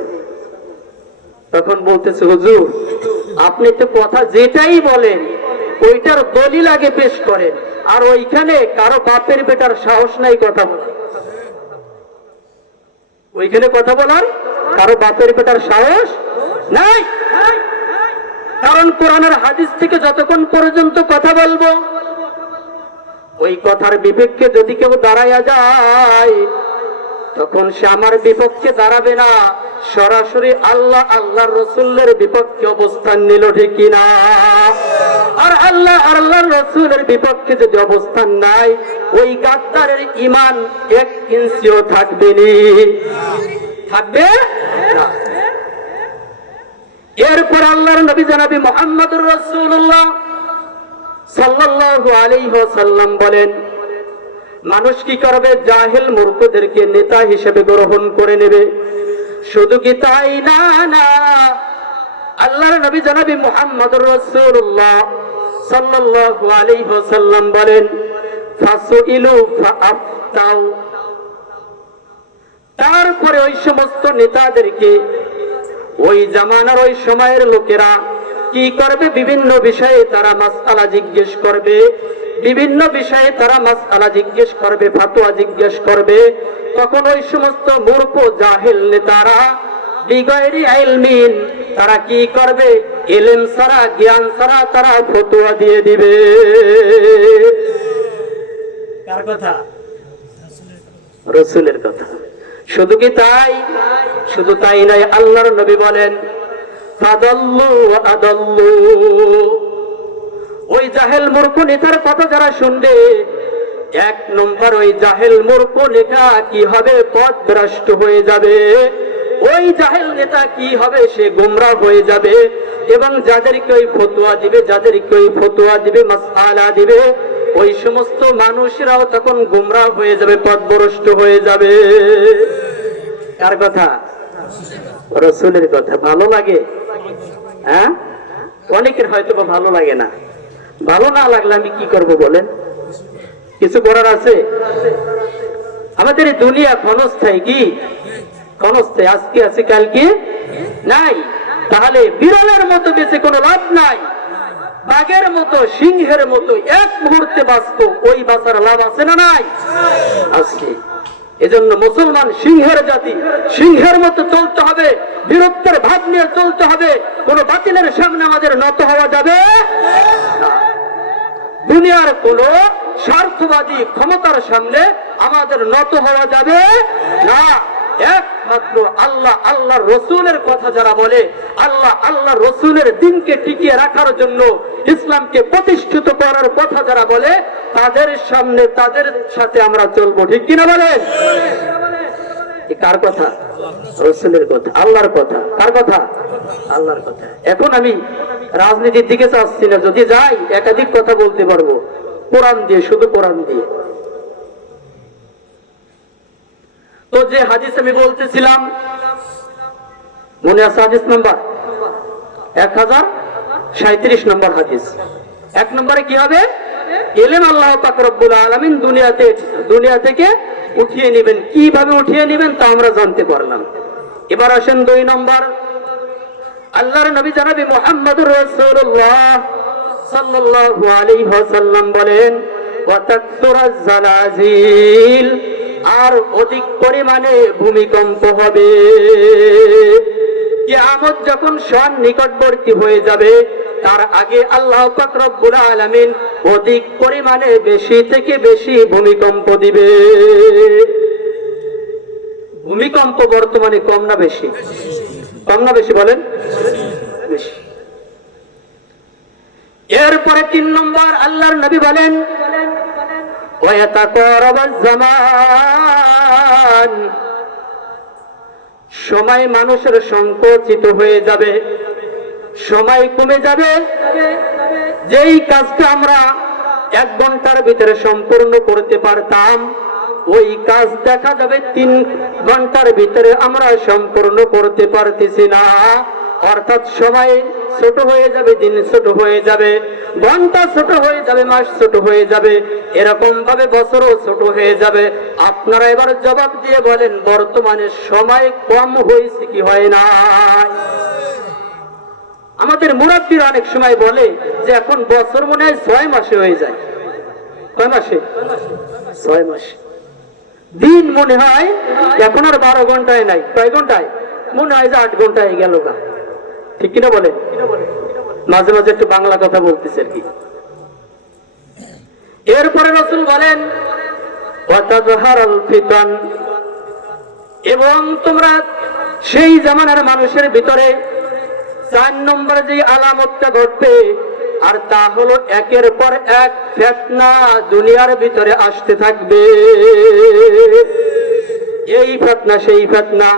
তখন বলতেছে, হুজুর আপনি তো কথা যেটাই বলেন ওইটার দলিল আগে পেশ করেন, আর ওইখানে কারো বাপের বেটার সাহস নাই কথা বলার, ওইখানে কথা বলার কারো বাপের বেটার সাহস নাই। কারণ কোরআনের হাদিস থেকে যতক্ষণ পর্যন্ত কথা বলবো, ওই কথার বিপক্ষে যদি কেউ দাঁড়াইয়া যায়, তখন সে আমার বিপক্ষে দাঁড়াবে না, সরাসরি আল্লাহ আল্লাহর রাসূলের বিপক্ষে অবস্থান নিল, ঠিক কিনা? আর আল্লাহ আল্লাহর রাসূলের বিপক্ষে যদি অবস্থান নাই, ওই গাদ্দারের ঈমান 1 ইঞ্চিও থাকবে না, থাকবে না। এরপর আল্লাহর নবী জনাব মুহাম্মদুর রাসূলুল্লাহ সাল্লাল্লাহু আলাইহি ওয়াসাল্লাম বলেন, মানুষ কি করবে? জাহেল মূর্খদেরকে নেতা হিসেবে গ্রহণ করে নেবে। শুধু কি তাই না, না, আল্লাহর নবী জনাব মুহাম্মদুর রাসূলুল্লাহ সাল্লাল্লাহু আলাইহি ওয়াসাল্লাম বলেন, ফাসুইলু ফাআফতাউ। তারপরে ওই সমস্ত নেতাদেরকে, ওই জামানার ওই সময়ের লোকেরা কি করবে? বিভিন্ন বিষয়ে তারা মাসআলা জিজ্ঞেস করবে, বিভিন্ন বিষয়ে তারা মাসআলা জিজ্ঞেস করবে, ফতোয়া জিজ্ঞেস করবে। তখন ওই সমস্ত মূর্খ জাহেল নেতারা বিগয়রি ইলমিন, তারা কি করবে? ইলম ছাড়া, জ্ঞান ছাড়া তারা ফতোয়া দিয়ে দিবে। কার কথা? রাসূলের কথা। শুধু কি তাই? শুধু তাই নয়, আল্লাহর নবী বলেন, ফাদাল্লু ওয়া আদাল্লু। ওই জাহেল মূর্খ নেতার কথা যারা শুনবে, 1 নম্বর ওই জাহেল মূর্খ নেতা কি হবে? পথভ্রষ্ট হয়ে যাবে। ওই জাহেল নেতা কি হবে? সে গোমরাহ হয়ে যাবে। এবং যাদেরকে ওই ফতোয়া দিবে, যাদেরকে ওই ফতোয়া দিবে, মাসআলা দিবে, ওই সমস্ত মানুষরাও তখন গোমরাহ হয়ে যাবে, পথভ্রষ্ট হয়ে যাবে। কার কথা? রাসূলের কথা। ভালো লাগে? হ্যাঁ, অনেকের হয়তো ভালো লাগে না। ভালো না লাগলে আমি কি করব বলেন? কিছু করার আছে? আমাদের এই দুনিয়া ক্ষণস্থায়ী, কি ক্ষণস্থায়ী? আজকে আছে, কালকে নাই। তাহলে বিড়ালের মতো বেঁচে কোনো লাভ নাই। বাঘের মতো, সিংহের মতো 1 মুহূর্তে বাঁচবো, ওই বাঁচার লাভ আছে না নাই? আছে। এজন্য মুসলমান সিংহের জাতি, সিংহের মতো চলতে হবে, বীরত্বের ভাব নিয়ে চলতে হবে। কোন বাতিলের সামনে আমাদের নত হওয়া যাবে না। দুনিয়ার কোন স্বার্থবাদী ক্ষমতার সামনে আমাদের নত হওয়া যাবে না। একমাত্র আল্লাহ আল্লাহর রাসূলের কথা যারা বলে, আল্লাহ আল্লাহর রাসূলের দ্বীনকে টিকিয়ে রাখার জন্য, ইসলামকে প্রতিষ্ঠিত করার কথা যারা বলে, তাদের সামনে, তাদের সাথে আমরা চলবো, ঠিক কিনা বলেন? কার কথা? রাসূলের কথা, আল্লাহর কথা। কার কথা? আল্লাহর কথা। এখন আমি রাজনীতির দিকে চাচ্ছি না, যদি যাই একাধিক কথা বলতে পারবো, কোরআন দিয়ে, শুধু কোরআন দিয়ে। তো যে হাদিস আমি বলতেছিলাম, মনে আছে? হাদিস নাম্বার 1037 নম্বর হাদিস। 1 নম্বরে কি হবে? ইলম আল্লাহ পাক রব্বুল আলামিন দুনিয়া থেকে উঠিয়ে নেবেন। কিভাবে উঠিয়ে নেবেন তা আমরা জানতে পারলাম। এবার আসেন 2 নম্বর। আল্লাহর নবী জনাব মুহাম্মদুর রাসূলুল্লাহ সাল্লাল্লাহু আলাইহি ওয়াসাল্লাম বলেন, ওয়া তাকসুরাজ জালাজিল, আর অধিক পরিমাণে ভূমিকম্প হবে। কিয়ামত যখন নিকটবর্তী হয়ে যাবে, তার আগে আল্লাহ পাক রব্বুল আলামিন অধিক পরিমাণে, বেশি থেকে বেশি ভূমিকম্প দিবে। ভূমিকম্প বর্তমানে কম না বেশি? কম না বেশি বলেন? বেশি। এরপরে 3 নম্বর আল্লাহর নবী বলেন, ওয়াতাকারাবাজ জামান, সময় মানুষের সংকুচিত হয়ে যাবে, সময় কমে যাবে। যেই কাজটা আমরা 1 ঘন্টার ভিতরে সম্পূর্ণ করতে পারতাম, ওই কাজ দেখা যাবে 3 ঘন্টার ভিতরে আমরা সম্পূর্ণ করতে পারতেছি না। অর্থাৎ সময় ছোট হয়ে যাবে, দিন ছোট হয়ে যাবে, ঘন্টা ছোট হয়ে যাবে, মাস ছোট হয়ে যাবে, এরকম ভাবে বছরও ছোট হয়ে যাবে। আপনারা এবার জবাব দিয়ে বলেন, বর্তমানে সময় কম হয়েছে কি হয় না? আমাদের মুরাব্বিরা অনেক সময় বলে যে এখন বছর মনে হয় 6 মাসে হয়ে যায়। কয় মাসে? 6 মাসে। দিন মনে হয় এখন আর 12 ঘন্টায় নাই। কয় ঘন্টায়? মনে হয় যে 8 ঘন্টা হয়ে গেল গা, ঠিক কিনা বলেন? মাঝে মাঝে একটু বাংলা কথা বলতেছে আর কি। এরপরে রাসূল বলেন ওয়াতাযহারুল ফিতান, এবং তোমরা সেই জামানার মানুষের ভিতরে 4 নম্বর যে আলামতটা ঘটবে, আর তা হলো একের পর এক ফিতনা দুনিয়ার ভিতরে আসতে থাকবে। এই ফিতনা সেই ফিতনা,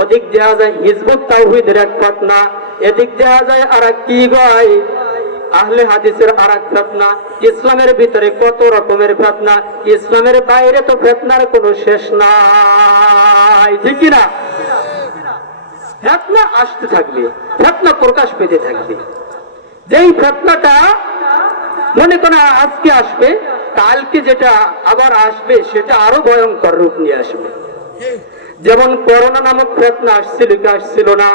ওদিক দেখা যায় হিজবুত তাওহীদের এক ফিতনা, এদিক দেখা যায় আর কি গয় আহলে হাদিসের আর এক ফিতনা। ইসলামের ভিতরে কত রকমের ফিতনা, ইসলামের বাইরে তো ফিতনার কোনো শেষ নাই, ঠিক কি না? ফিতনা আসতে থাকবে, ফিতনা প্রকাশ পেতে থাকবে। যেই ফিতনাটা মনে করেন আজকে আসবে, কালকে যেটা আবার আসবে সেটা আরো ভয়ঙ্কর রূপ নিয়ে আসবে। যেমন করোনা নামক ফিতনা আসছিল কি আসছিল না?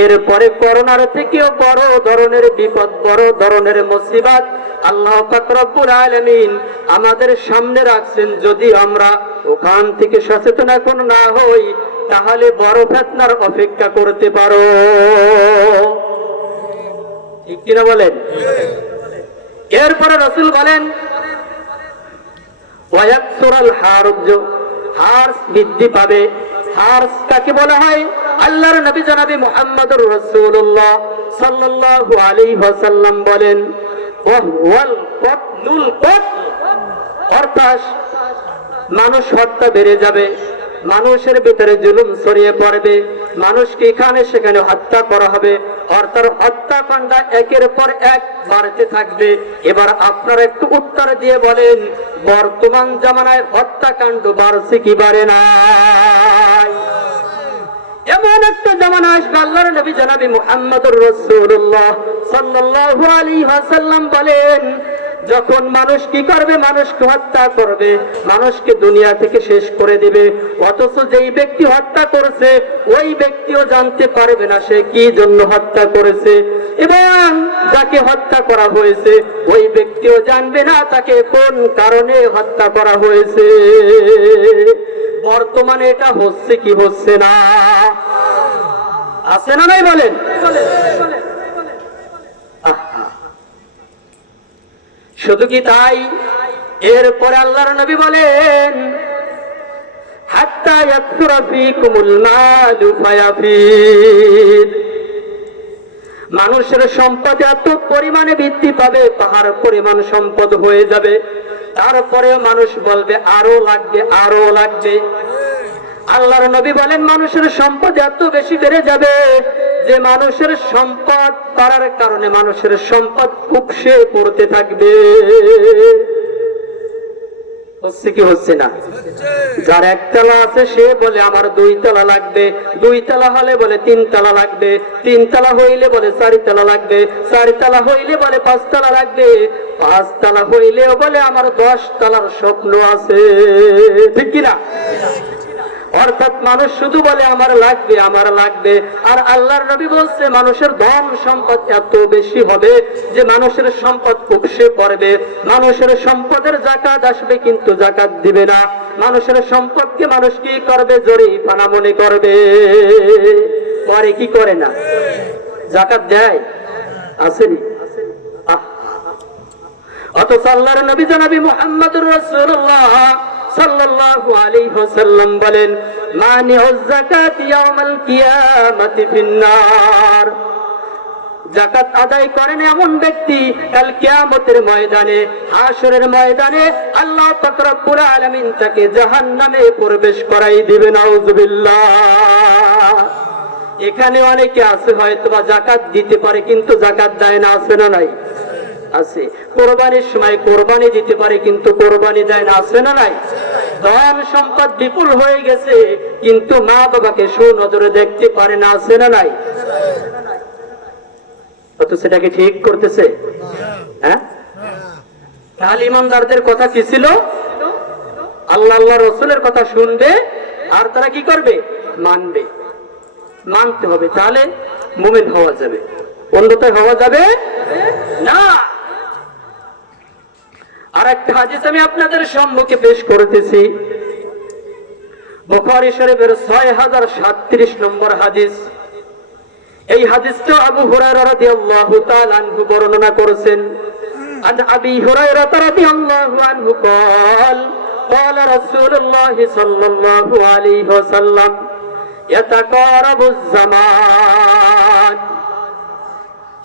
এরপরে করোনার থেকেও বড় ধরনের বিপদ, বড় ধরনের মুসিবত আল্লাহ পাক রব্বুল আলামিন আমাদের সামনে রাখছেন। যদি আমরা ওখান থেকে সচেতন এখন না হই, তাহলে বড় ফিতনার অপেক্ষা করতে পারো, ঠিক কিনা বলেন? এরপরে রাসূল বলেন ওয়ায়াকসুরাল হারজ, হার্স বৃদ্ধি পাবে। হার্স কাকে বলা হয়? আল্লাহর নবী জনাবে মুহাম্মদুর রাসূলুল্লাহ সাল্লাল্লাহু আলাইহি ওয়াসাল্লাম বলেন ওয়াল কতলুল কতল, অর্থাৎ মানুষ হত্যা বেড়ে যাবে, মানুষের ভিতরে জুলুম ছড়িয়ে পড়বে, মানুষকে এখানে সেখানে হত্যা করা হবে, অর্থাৎ হত্যাকাণ্ড একের পর এক বাড়তে থাকবে। এবার আপনারা একটু উত্তর দিয়ে বলেন, বর্তমান জামানায় হত্যাকাণ্ড বাড়ছে কি বাড়ে নাই? এমন একটা জামানা আসবে, আল্লাহর নবী জনাবে মুহাম্মদুর রাসূলুল্লাহ সাল্লাল্লাহু আলাইহি ওয়াসাল্লাম বলেন, যখন মানুষ কি করবে? মানুষকে হত্যা করবে, মানুষকে দুনিয়া থেকে শেষ করে দিবে। অথচ যেই ব্যক্তি হত্যা করেছে ওই ব্যক্তিও জানতে পারবে না সে কি জন্য হত্যা করেছে, এবং যাকে হত্যা করা হয়েছে ওই ব্যক্তিও জানবে না তাকে কোন কারণে হত্যা করা হয়েছে। বর্তমানে এটা হচ্ছে কি হচ্ছে না? আছে না নাই বলেন? শুধু কি তাই? এরপরে আল্লাহর নবী বলেন হাত্তা ইয়াকসুরা ফীকুমুল মালু ফায়াফিদ, মানুষের সম্পদ এত পরিমাণে বৃদ্ধি পাবে, পাহাড় পরিমাণ সম্পদ হয়ে যাবে, তারপরে মানুষ বলবে আরো লাগবে, আরো লাগবে। আল্লাহর নবী বলেন মানুষের সম্পদ এত বেশি বেড়ে যাবে যে মানুষের সম্পদ বাড়ার কারণে মানুষের সম্পদ উপসে পড়তে থাকবে। হচ্ছে কি হচ্ছে না? যার 1 তলা আছে সে বলে আমার 2 তলা লাগবে, 2 তলা হলে বলে 3 তলা লাগবে, 3 তলা হইলে বলে 4 তলা লাগবে, 4 তলা হইলে বলে 5 তলা লাগবে, 5 তলা হইলেও বলে আমার 10 তলার স্বপ্ন আছে, ঠিক কিনা? অর্থাৎ মানুষ শুধু বলে আমার লাগবে, আমার লাগবে। আর আল্লাহর নবী বলছে মানুষের ধন সম্পদ এত বেশি হবে যে মানুষের সম্পদ উপসে পড়বে, মানুষের সম্পদের যাকাত আসবে কিন্তু যাকাত দিবে না, মানুষের সম্পদকে মানুষ কি করবে? জরিমানা মনে করবে। করে কি করে না? যাকাত দেয়? আসেনি? অথচ আল্লাহর নবী জনাবে মুহাম্মদুর রাসূলুল্লাহ সাল্লাল্লাহু আলাইহি ওয়াসাল্লাম বলেন মানিউজ যাকাত ইয়াউমাল কিয়ামাতি ফিন্নার, যাকাত আদায় করেন এমন ব্যক্তি কাল কিয়ামতের ময়দানে, হাশরের ময়দানে আল্লাহ পাক রব্বুল আলামিন তাকে জাহান্নামে প্রবেশ করাই দিবেন। নাউযুবিল্লাহ। এখানে অনেকে আছে হয়তো বা যাকাত দিতে পারে কিন্তু যাকাত দেয় না, আছে না নাই? আছে। কোরবানির সময় কোরবানি দিতে পারে কিন্তু কোরবানি দেয় না, আছে না নাই? ধন সম্পদ বিপুল হয়ে গেছে কিন্তু মা বাবাকে সুনজরে দেখতে পারে না, আছে না নাই? তো সেটাকে ঠিক করতেছে? হ্যাঁ, তাহলে ইমানদারদের কথা কি ছিল? আল্লাহ আল্লাহ রসুলের কথা শুনবে আর তারা কি করবে? মানবে। মানতে হবে, তাহলে মুমিন হওয়া যাবে, অন্যথায় হওয়া যাবে না। আর একটা হাদিস আমি আপনাদের সম্মুখে পেশ করতেছি। বুখারী শরীফের 6037 নম্বর হাদিস। এই হাদিসটা আবু হুরায়রা রাদিয়াল্লাহু তাআলা আনহু বর্ণনা করেছেন। আন আবি হুরায়রা রাদিয়াল্লাহু আনহু قال قال رسول الله صلى الله عليه وسلم يتقارب الزمان।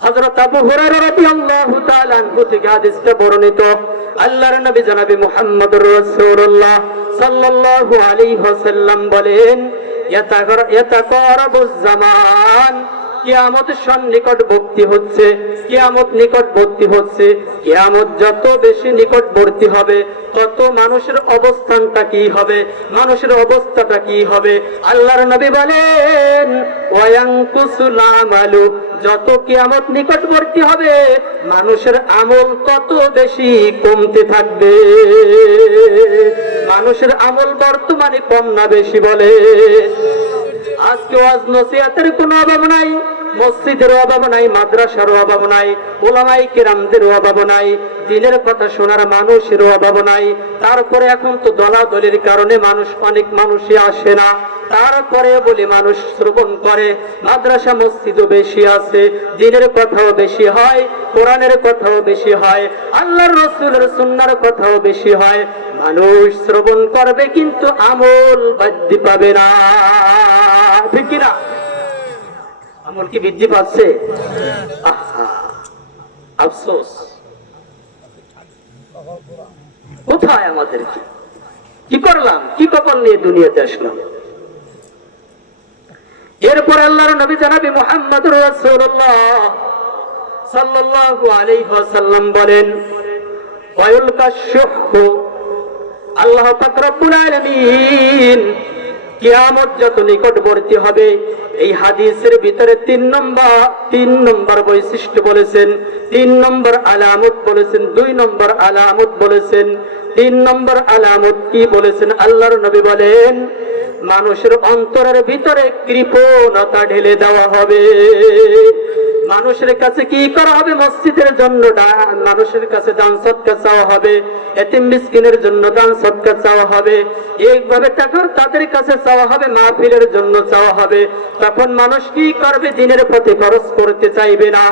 হযরত আবু হুরায়রা রাদিয়াল্লাহু তাআলা আনহু থেকে হাদিসটা বর্ণিত। আল্লাহর নবী জনাবে মুহাম্মদুর রাসূলুল্লাহ সাল্লাল্লাহু আলাইহি ওয়াসাল্লাম বলেন, ইয়াতাকারাবুজ জামান, কিয়ামত সন্নিকটবর্তী হচ্ছে, কিয়ামত নিকটবর্তী হচ্ছে। কিয়ামত যত বেশি নিকটবর্তী হবে তত মানুষের অবস্থানটা কি হবে, মানুষের অবস্থাটা কি হবে? আল্লাহর নবী বলেন, ওয়ায়ানকুসুল আমালু, যত কিয়ামত নিকটবর্তী হবে মানুষের আমল তত বেশি কমতে থাকবে। মানুষের আমল বর্তমানে কম না বেশি বলে? আজকে ওয়াজ নসিহতের কোনো অভাব নাই, মসজিদের অভাব নাই, মাদ্রাসার অভাব নাই, উলামায়ে কিরামদের অভাব নাই, দ্বীনের কথা শোনার মানুষের অভাব নাই। তারপরে এখন তো দলাদলির কারণে অনেক মানুষই আসে না, তারপরে বলি মানুষ শ্রবণ করে। মাদ্রাসা মসজিদও বেশি আছে, দ্বীনের কথাও বেশি হয়, কোরআনের কথাও বেশি হয়, আল্লাহর রাসূলের সুন্নাহর কথাও বেশি হয়। মানুষ শ্রবণ করবে কিন্তু আমল বৃদ্ধি পাবে না, ঠিক কিনা? আমল কি বৃদ্ধি পাচ্ছে? আফসোস, কোথায় আমাদের কি করলাম, কি কপাল নিয়ে দুনিয়াতে আসলাম? এরপর আল্লাহর নবী জনাবে মুহাম্মদুর রাসূলুল্লাহ সাল্লাল্লাহু আলাইহি ওয়াসাল্লাম বলেন, ওয়ায়ুলকাশুহু, আল্লাহ পাক রব্বুল আলামিন কিয়ামত যত নিকটবর্তী হবে, এই হাদিসের ভিতরে তিন নম্বর বৈশিষ্ট্য বলেছেন, 3 নম্বর আলামত বলেছেন, 2 নম্বর আলামত বলেছেন। 3 নম্বর আলামত কি বলেছেন? আল্লাহর নবী বলেন, মানুষের অন্তরের ভিতরে কৃপণতা ঢেলে দেওয়া হবে। মানুষের কাছে কি করা হবে? মসজিদের জন্য মানুষের কাছে দান সদকা চাওয়া হবে, এতিম মিসকিনের জন্য দান সদকা চাওয়া হবে, এইভাবে টাকা তাদের কাছে চাওয়া হবে, মাহফিলের জন্য চাওয়া হবে। তখন মানুষ কি করবে? দ্বীনের পথে খরচ করতে চাইবে না।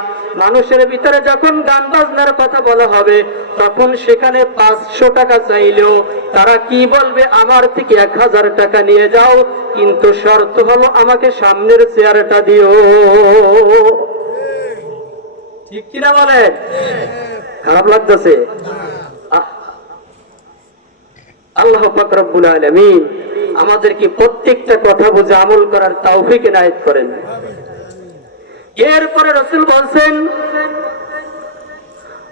মানুষের ভিতরে যখন গান বাজনার কথা বলা হবে তখন সেখানে 500 টাকা চাইলেও তারা কি বলবে? আমার থেকে 1000 টাকা নিয়ে যাও, কিন্তু শর্ত হলো আমাকে সামনের চেয়ারটা দিও। ঠিক কিনা বলেন? খারাপ লাগতেছে? আল্লাহ পাক রব্বুল আলামিন আমাদেরকে প্রত্যেকটা কথা বুঝে আমল করার তৌফিক এনায়েত করেন। এরপরে রাসূল বলেন,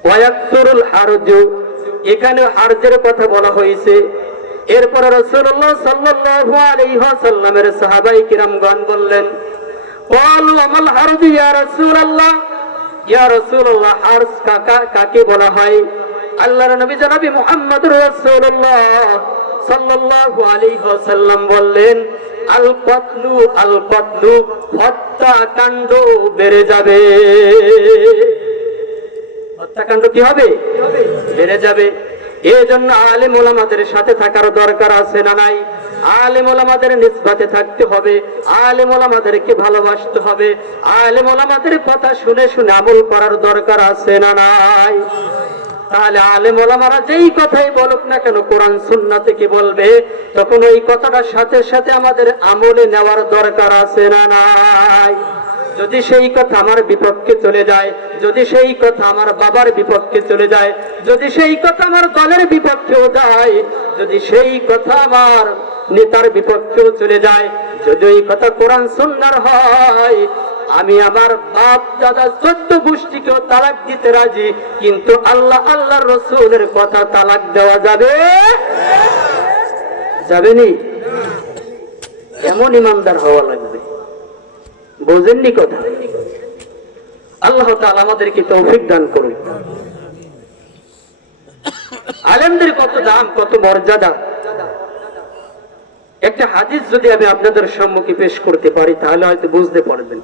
ওয়ায়াকসুরুল হারজু, এখানে হারজের কথা বলা হয়েছে। এরপরে রাসূলুল্লাহ সাল্লাল্লাহু আলাইহি ওয়াসাল্লামের সাহাবায়ে কিরামগণ বললেন, ক্বালু আমাল হারজু ইয়া রাসূলুল্লাহ, ইয়া রাসূলুল্লাহ হারজ কাকে বলা হয়? আল্লাহর নবী জনাবে মুহাম্মদুর রাসূলুল্লাহ সাল্লাল্লাহু আলাইহি ওয়াসাল্লাম বললেন, আল কতলু, হত্যাকাণ্ড বেড়ে যাবে। হত্যাকাণ্ড কি হবে? বেড়ে যাবে। এই জন্য আলেম ওলামাদের সাথে থাকার দরকার আছে না নাই? আলেম ওলামাদের নিসবতে থাকতে হবে, আলেম ওলামাদেরকে ভালোবাসতে হবে, আলেম ওলামাদের কথা শুনে শুনে আমল করার দরকার আছে না নাই? তাহলে আলেম ওলামারা যেই কথাই বলুক না কেন, কোরআন সুন্নাহ থেকে বলবে, তখন ওই কথাটার সাথে সাথে আমাদের আমলে নেওয়ার দরকার আছে না নাই? যদি সেই কথা আমার বিপক্ষে চলে যায়, যদি সেই কথা আমার বাবার বিপক্ষে চলে যায়, যদি সেই কথা আমার দলের বিপক্ষেও যায়, যদি সেই কথা আমার নেতার বিপক্ষেও চলে যায়, যদি এই কথা কোরআন সুন্নাহর হয়, আমি আমার বাপ দাদা 14 গোষ্ঠীকেও তালাক দিতে রাজি, কিন্তু আল্লাহর রাসূলের কথা তালাক দেওয়া যাবে? যাবেনি? এমন ইমানদার হওয়া লাগবে। বোঝেননি কথা? আল্লাহ তাআলা আমাদেরকে তৌফিক দান করুন। আলেমদের কত দাম, কত মর্যাদা। একটা হাদিস যদি আমি আপনাদের সম্মুখে পেশ করতে পারি তাহলে হয়তো বুঝতে পারবেন।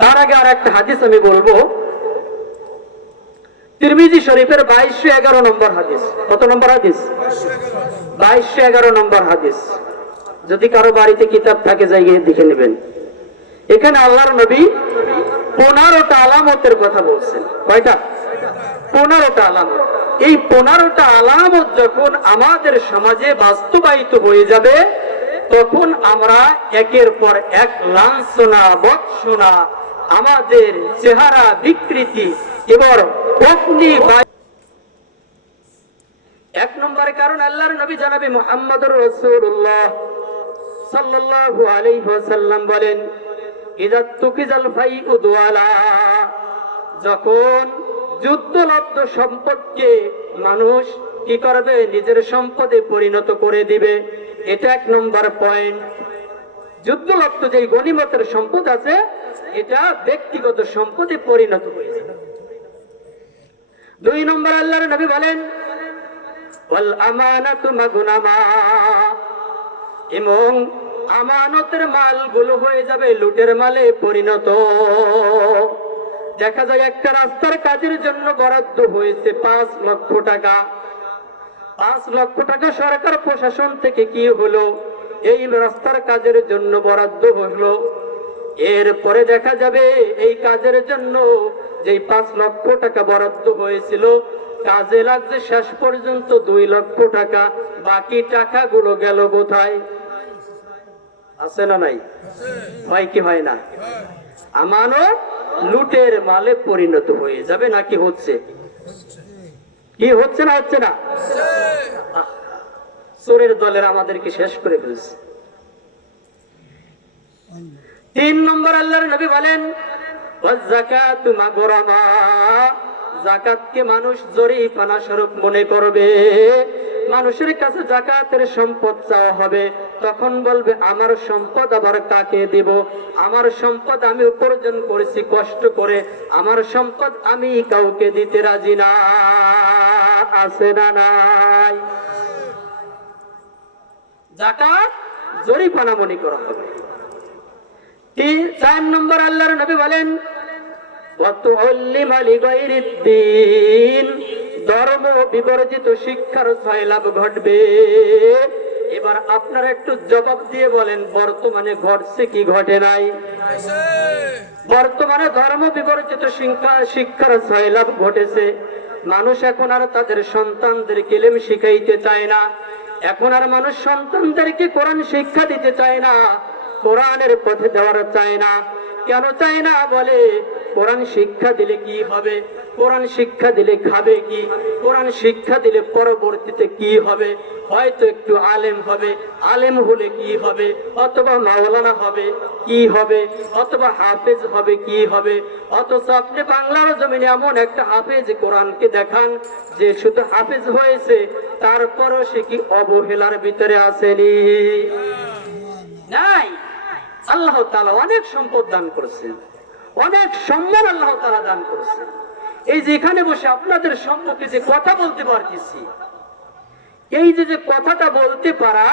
তার আগে আর একটা হাদিস আমি বলবো, তিরমিজি শরীফের 2211 নম্বর হাদিস। কত নম্বর হাদিস? 2211 নম্বর হাদিস। যদি কারো বাড়িতে কিতাব থাকে জায়গায় দেখে নেবেন। এখানে আল্লাহর নবী 15টা আলামতের কথা বলছেন। কয়টা? 15টা আলামত। এই 15টা আলামত যখন আমাদের সমাজে বাস্তবায়িত হয়ে যাবে, তখন আমরা একের পর এক লাঞ্ছনা, বৎসনা, আমাদের চেহারা বিকৃতি এবং অগ্নি। এক নম্বরের কারণ আল্লাহর নবী জনাবে মুহাম্মদুর রাসূলুল্লাহ সাল্লাল্লাহু আলাইহি ওয়াসাল্লাম বলেন, ইযা তুকিজাল ফাইউ দুআলা, যখন যুদ্ধলব্ধ সম্পদকে মানুষ কি করবে? নিজের সম্পদে পরিণত করে দিবে। এটা এক নম্বর পয়েন্ট। যুদ্ধলব্ধ যে গনিমতের সম্পদ আছে, এটা ব্যক্তিগত সম্পদে পরিণত হয়ে যাবে। 2 নম্বর আল্লাহর নবী বলেন, ওয়াল আমানাতু মাগনামা, এবং আমানতের মালগুলো হয়ে যাবে লুটের মালে পরিণত। দেখা যায় একটা রাস্তার কাজের জন্য বরাদ্দ হয়েছে 5 লক্ষ টাকা। 5 লক্ষ টাকা সরকার প্রশাসন থেকে কি হলো? এই রাস্তার কাজের জন্য বরাদ্দ হলো। এরপরে দেখা যাবে এই কাজের জন্য যেই 5 লক্ষ টাকা বরাদ্দ হয়েছিল, কাজে লাগছে শেষ পর্যন্ত 2 লক্ষ টাকা। বাকি টাকাগুলো গেল কোথায়? আছে না নাই? হয় কি হয় না? আমানত লুটের মালে পরিণত হয়ে যাবে নাকি হচ্ছে? কি হচ্ছে না? হচ্ছে না? চোরের দলের আমাদেরকে শেষ করে ফেলছে। 3 নম্বর আল্লাহর নবী বলেন, ওয়াযাকাতু মাগরামা, যাকাতকে মানুষ জরিমানা স্বরূপ মনে করবে। মানুষের কাছে যাকাতের সম্পদ চাওয়া হবে, তখন বলবে আমার সম্পদ আবার কাকে দেব? আমার সম্পদ আমি উপার্জন করেছি কষ্ট করে, আমার সম্পদ আমি কাউকে দিতে রাজি না। আছে না নাই? যাকাত জরিমানা মনে করা হবে। 4 নম্বর আল্লাহর নবী বলেন, ওয়াতুল্লিমা লিগাইরিদ্দিন, ধর্ম বিবর্জিত শিক্ষার সয়লাভ ঘটবে। এবার আপনারা একটু জবাব দিয়ে বলেন, বর্তমানে ঘটছে কি ঘটে নাই? বর্তমানে ধর্ম বিবর্জিত শিক্ষার সয়লাভ ঘটেছে। মানুষ এখন আর তাদের সন্তানদেরকে ইলম শিখাইতে চায় না। এখন আর মানুষ সন্তানদেরকে কোরআন শিক্ষা দিতে চায় না, কোরআনের পথে দেওয়ার চায় না। কেন চায় না? বলে কোরআন শিক্ষা দিলে কি হবে? কোরআন শিক্ষা দিলে খাবে কি? কোরআন শিক্ষা দিলে পরবর্তীতে কি হবে? হয়তো একটু আলেম হবে, আলেম হলে কি হবে? অথবা মাওলানা হবে, কি হবে? অথবা হাফেজ হবে, কি হবে? অথচ আপনি বাংলার জমিনে এমন একটা হাফেজ কোরআনকে দেখান যে শুধু হাফেজ হয়েছে, তারপরও সে কি অবহেলার ভিতরে আসেনি? নাই। আল্লাহ তাআলা অনেক সম্পদ দান করেছেন, অনেক সম্মান আল্লাহ তাআলা দান করেছেন। এই যে এখানে বসে আপনাদের সম্পর্কে যে কথা বলতে পারতেছি, এই যে কথাটা বলতে পারা,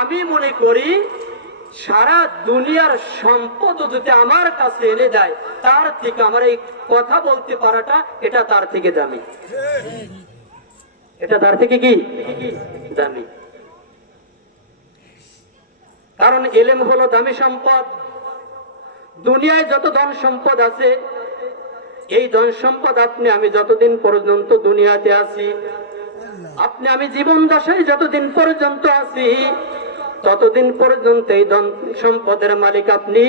আমি মনে করি সারা দুনিয়ার সম্পদ যদি আমার কাছে এনে দেয়, তার থেকে আমার এই কথা বলতে পারাটা, এটা তার থেকে দামি। এটা তার থেকে কি দামি? কারণ ইলম হলো দামি সম্পদ। দুনিয়ায় যত ধন সম্পদ আছে, এই ধন সম্পদ আপনি আমি যতদিন পর্যন্ত দুনিয়াতে আছি, আপনি আমি জীবন দশায় যতদিন পর্যন্ত আছি, ততদিন পর্যন্ত এই ধন সম্পদের মালিক আপনি।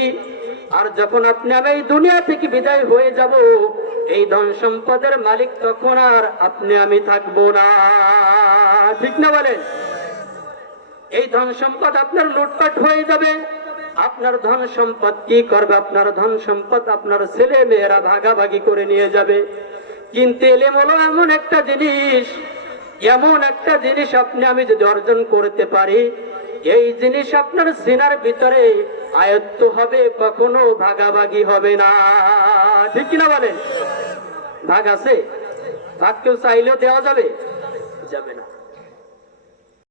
আর যখন আপনি আমি এই দুনিয়া থেকে বিদায় হয়ে যাব, এই ধন সম্পদের মালিক তখন আর আপনি আমি থাকবো না। ঠিক না বলেন? এই ধন সম্পদ আপনার লুটপাট হয়ে যাবে। আপনার ধন সম্পদ কি করবে? আপনার ধন সম্পদ আপনার ছেলে মেয়েরা ভাগাভাগি করে নিয়ে যাবে। কিন্তু ইলম হলো এমন একটা জিনিস, এমন একটা জিনিস আপনি আমি যদি অর্জন করতে পারি, এই জিনিস আপনার সিনার ভিতরে আয়ত্ত হবে, কখনো ভাগাভাগি হবে না। ঠিক কিনা বলেন? ভাগ আছে? ভাগ কেউ চাইলেও দেওয়া যাবে? যাবে না।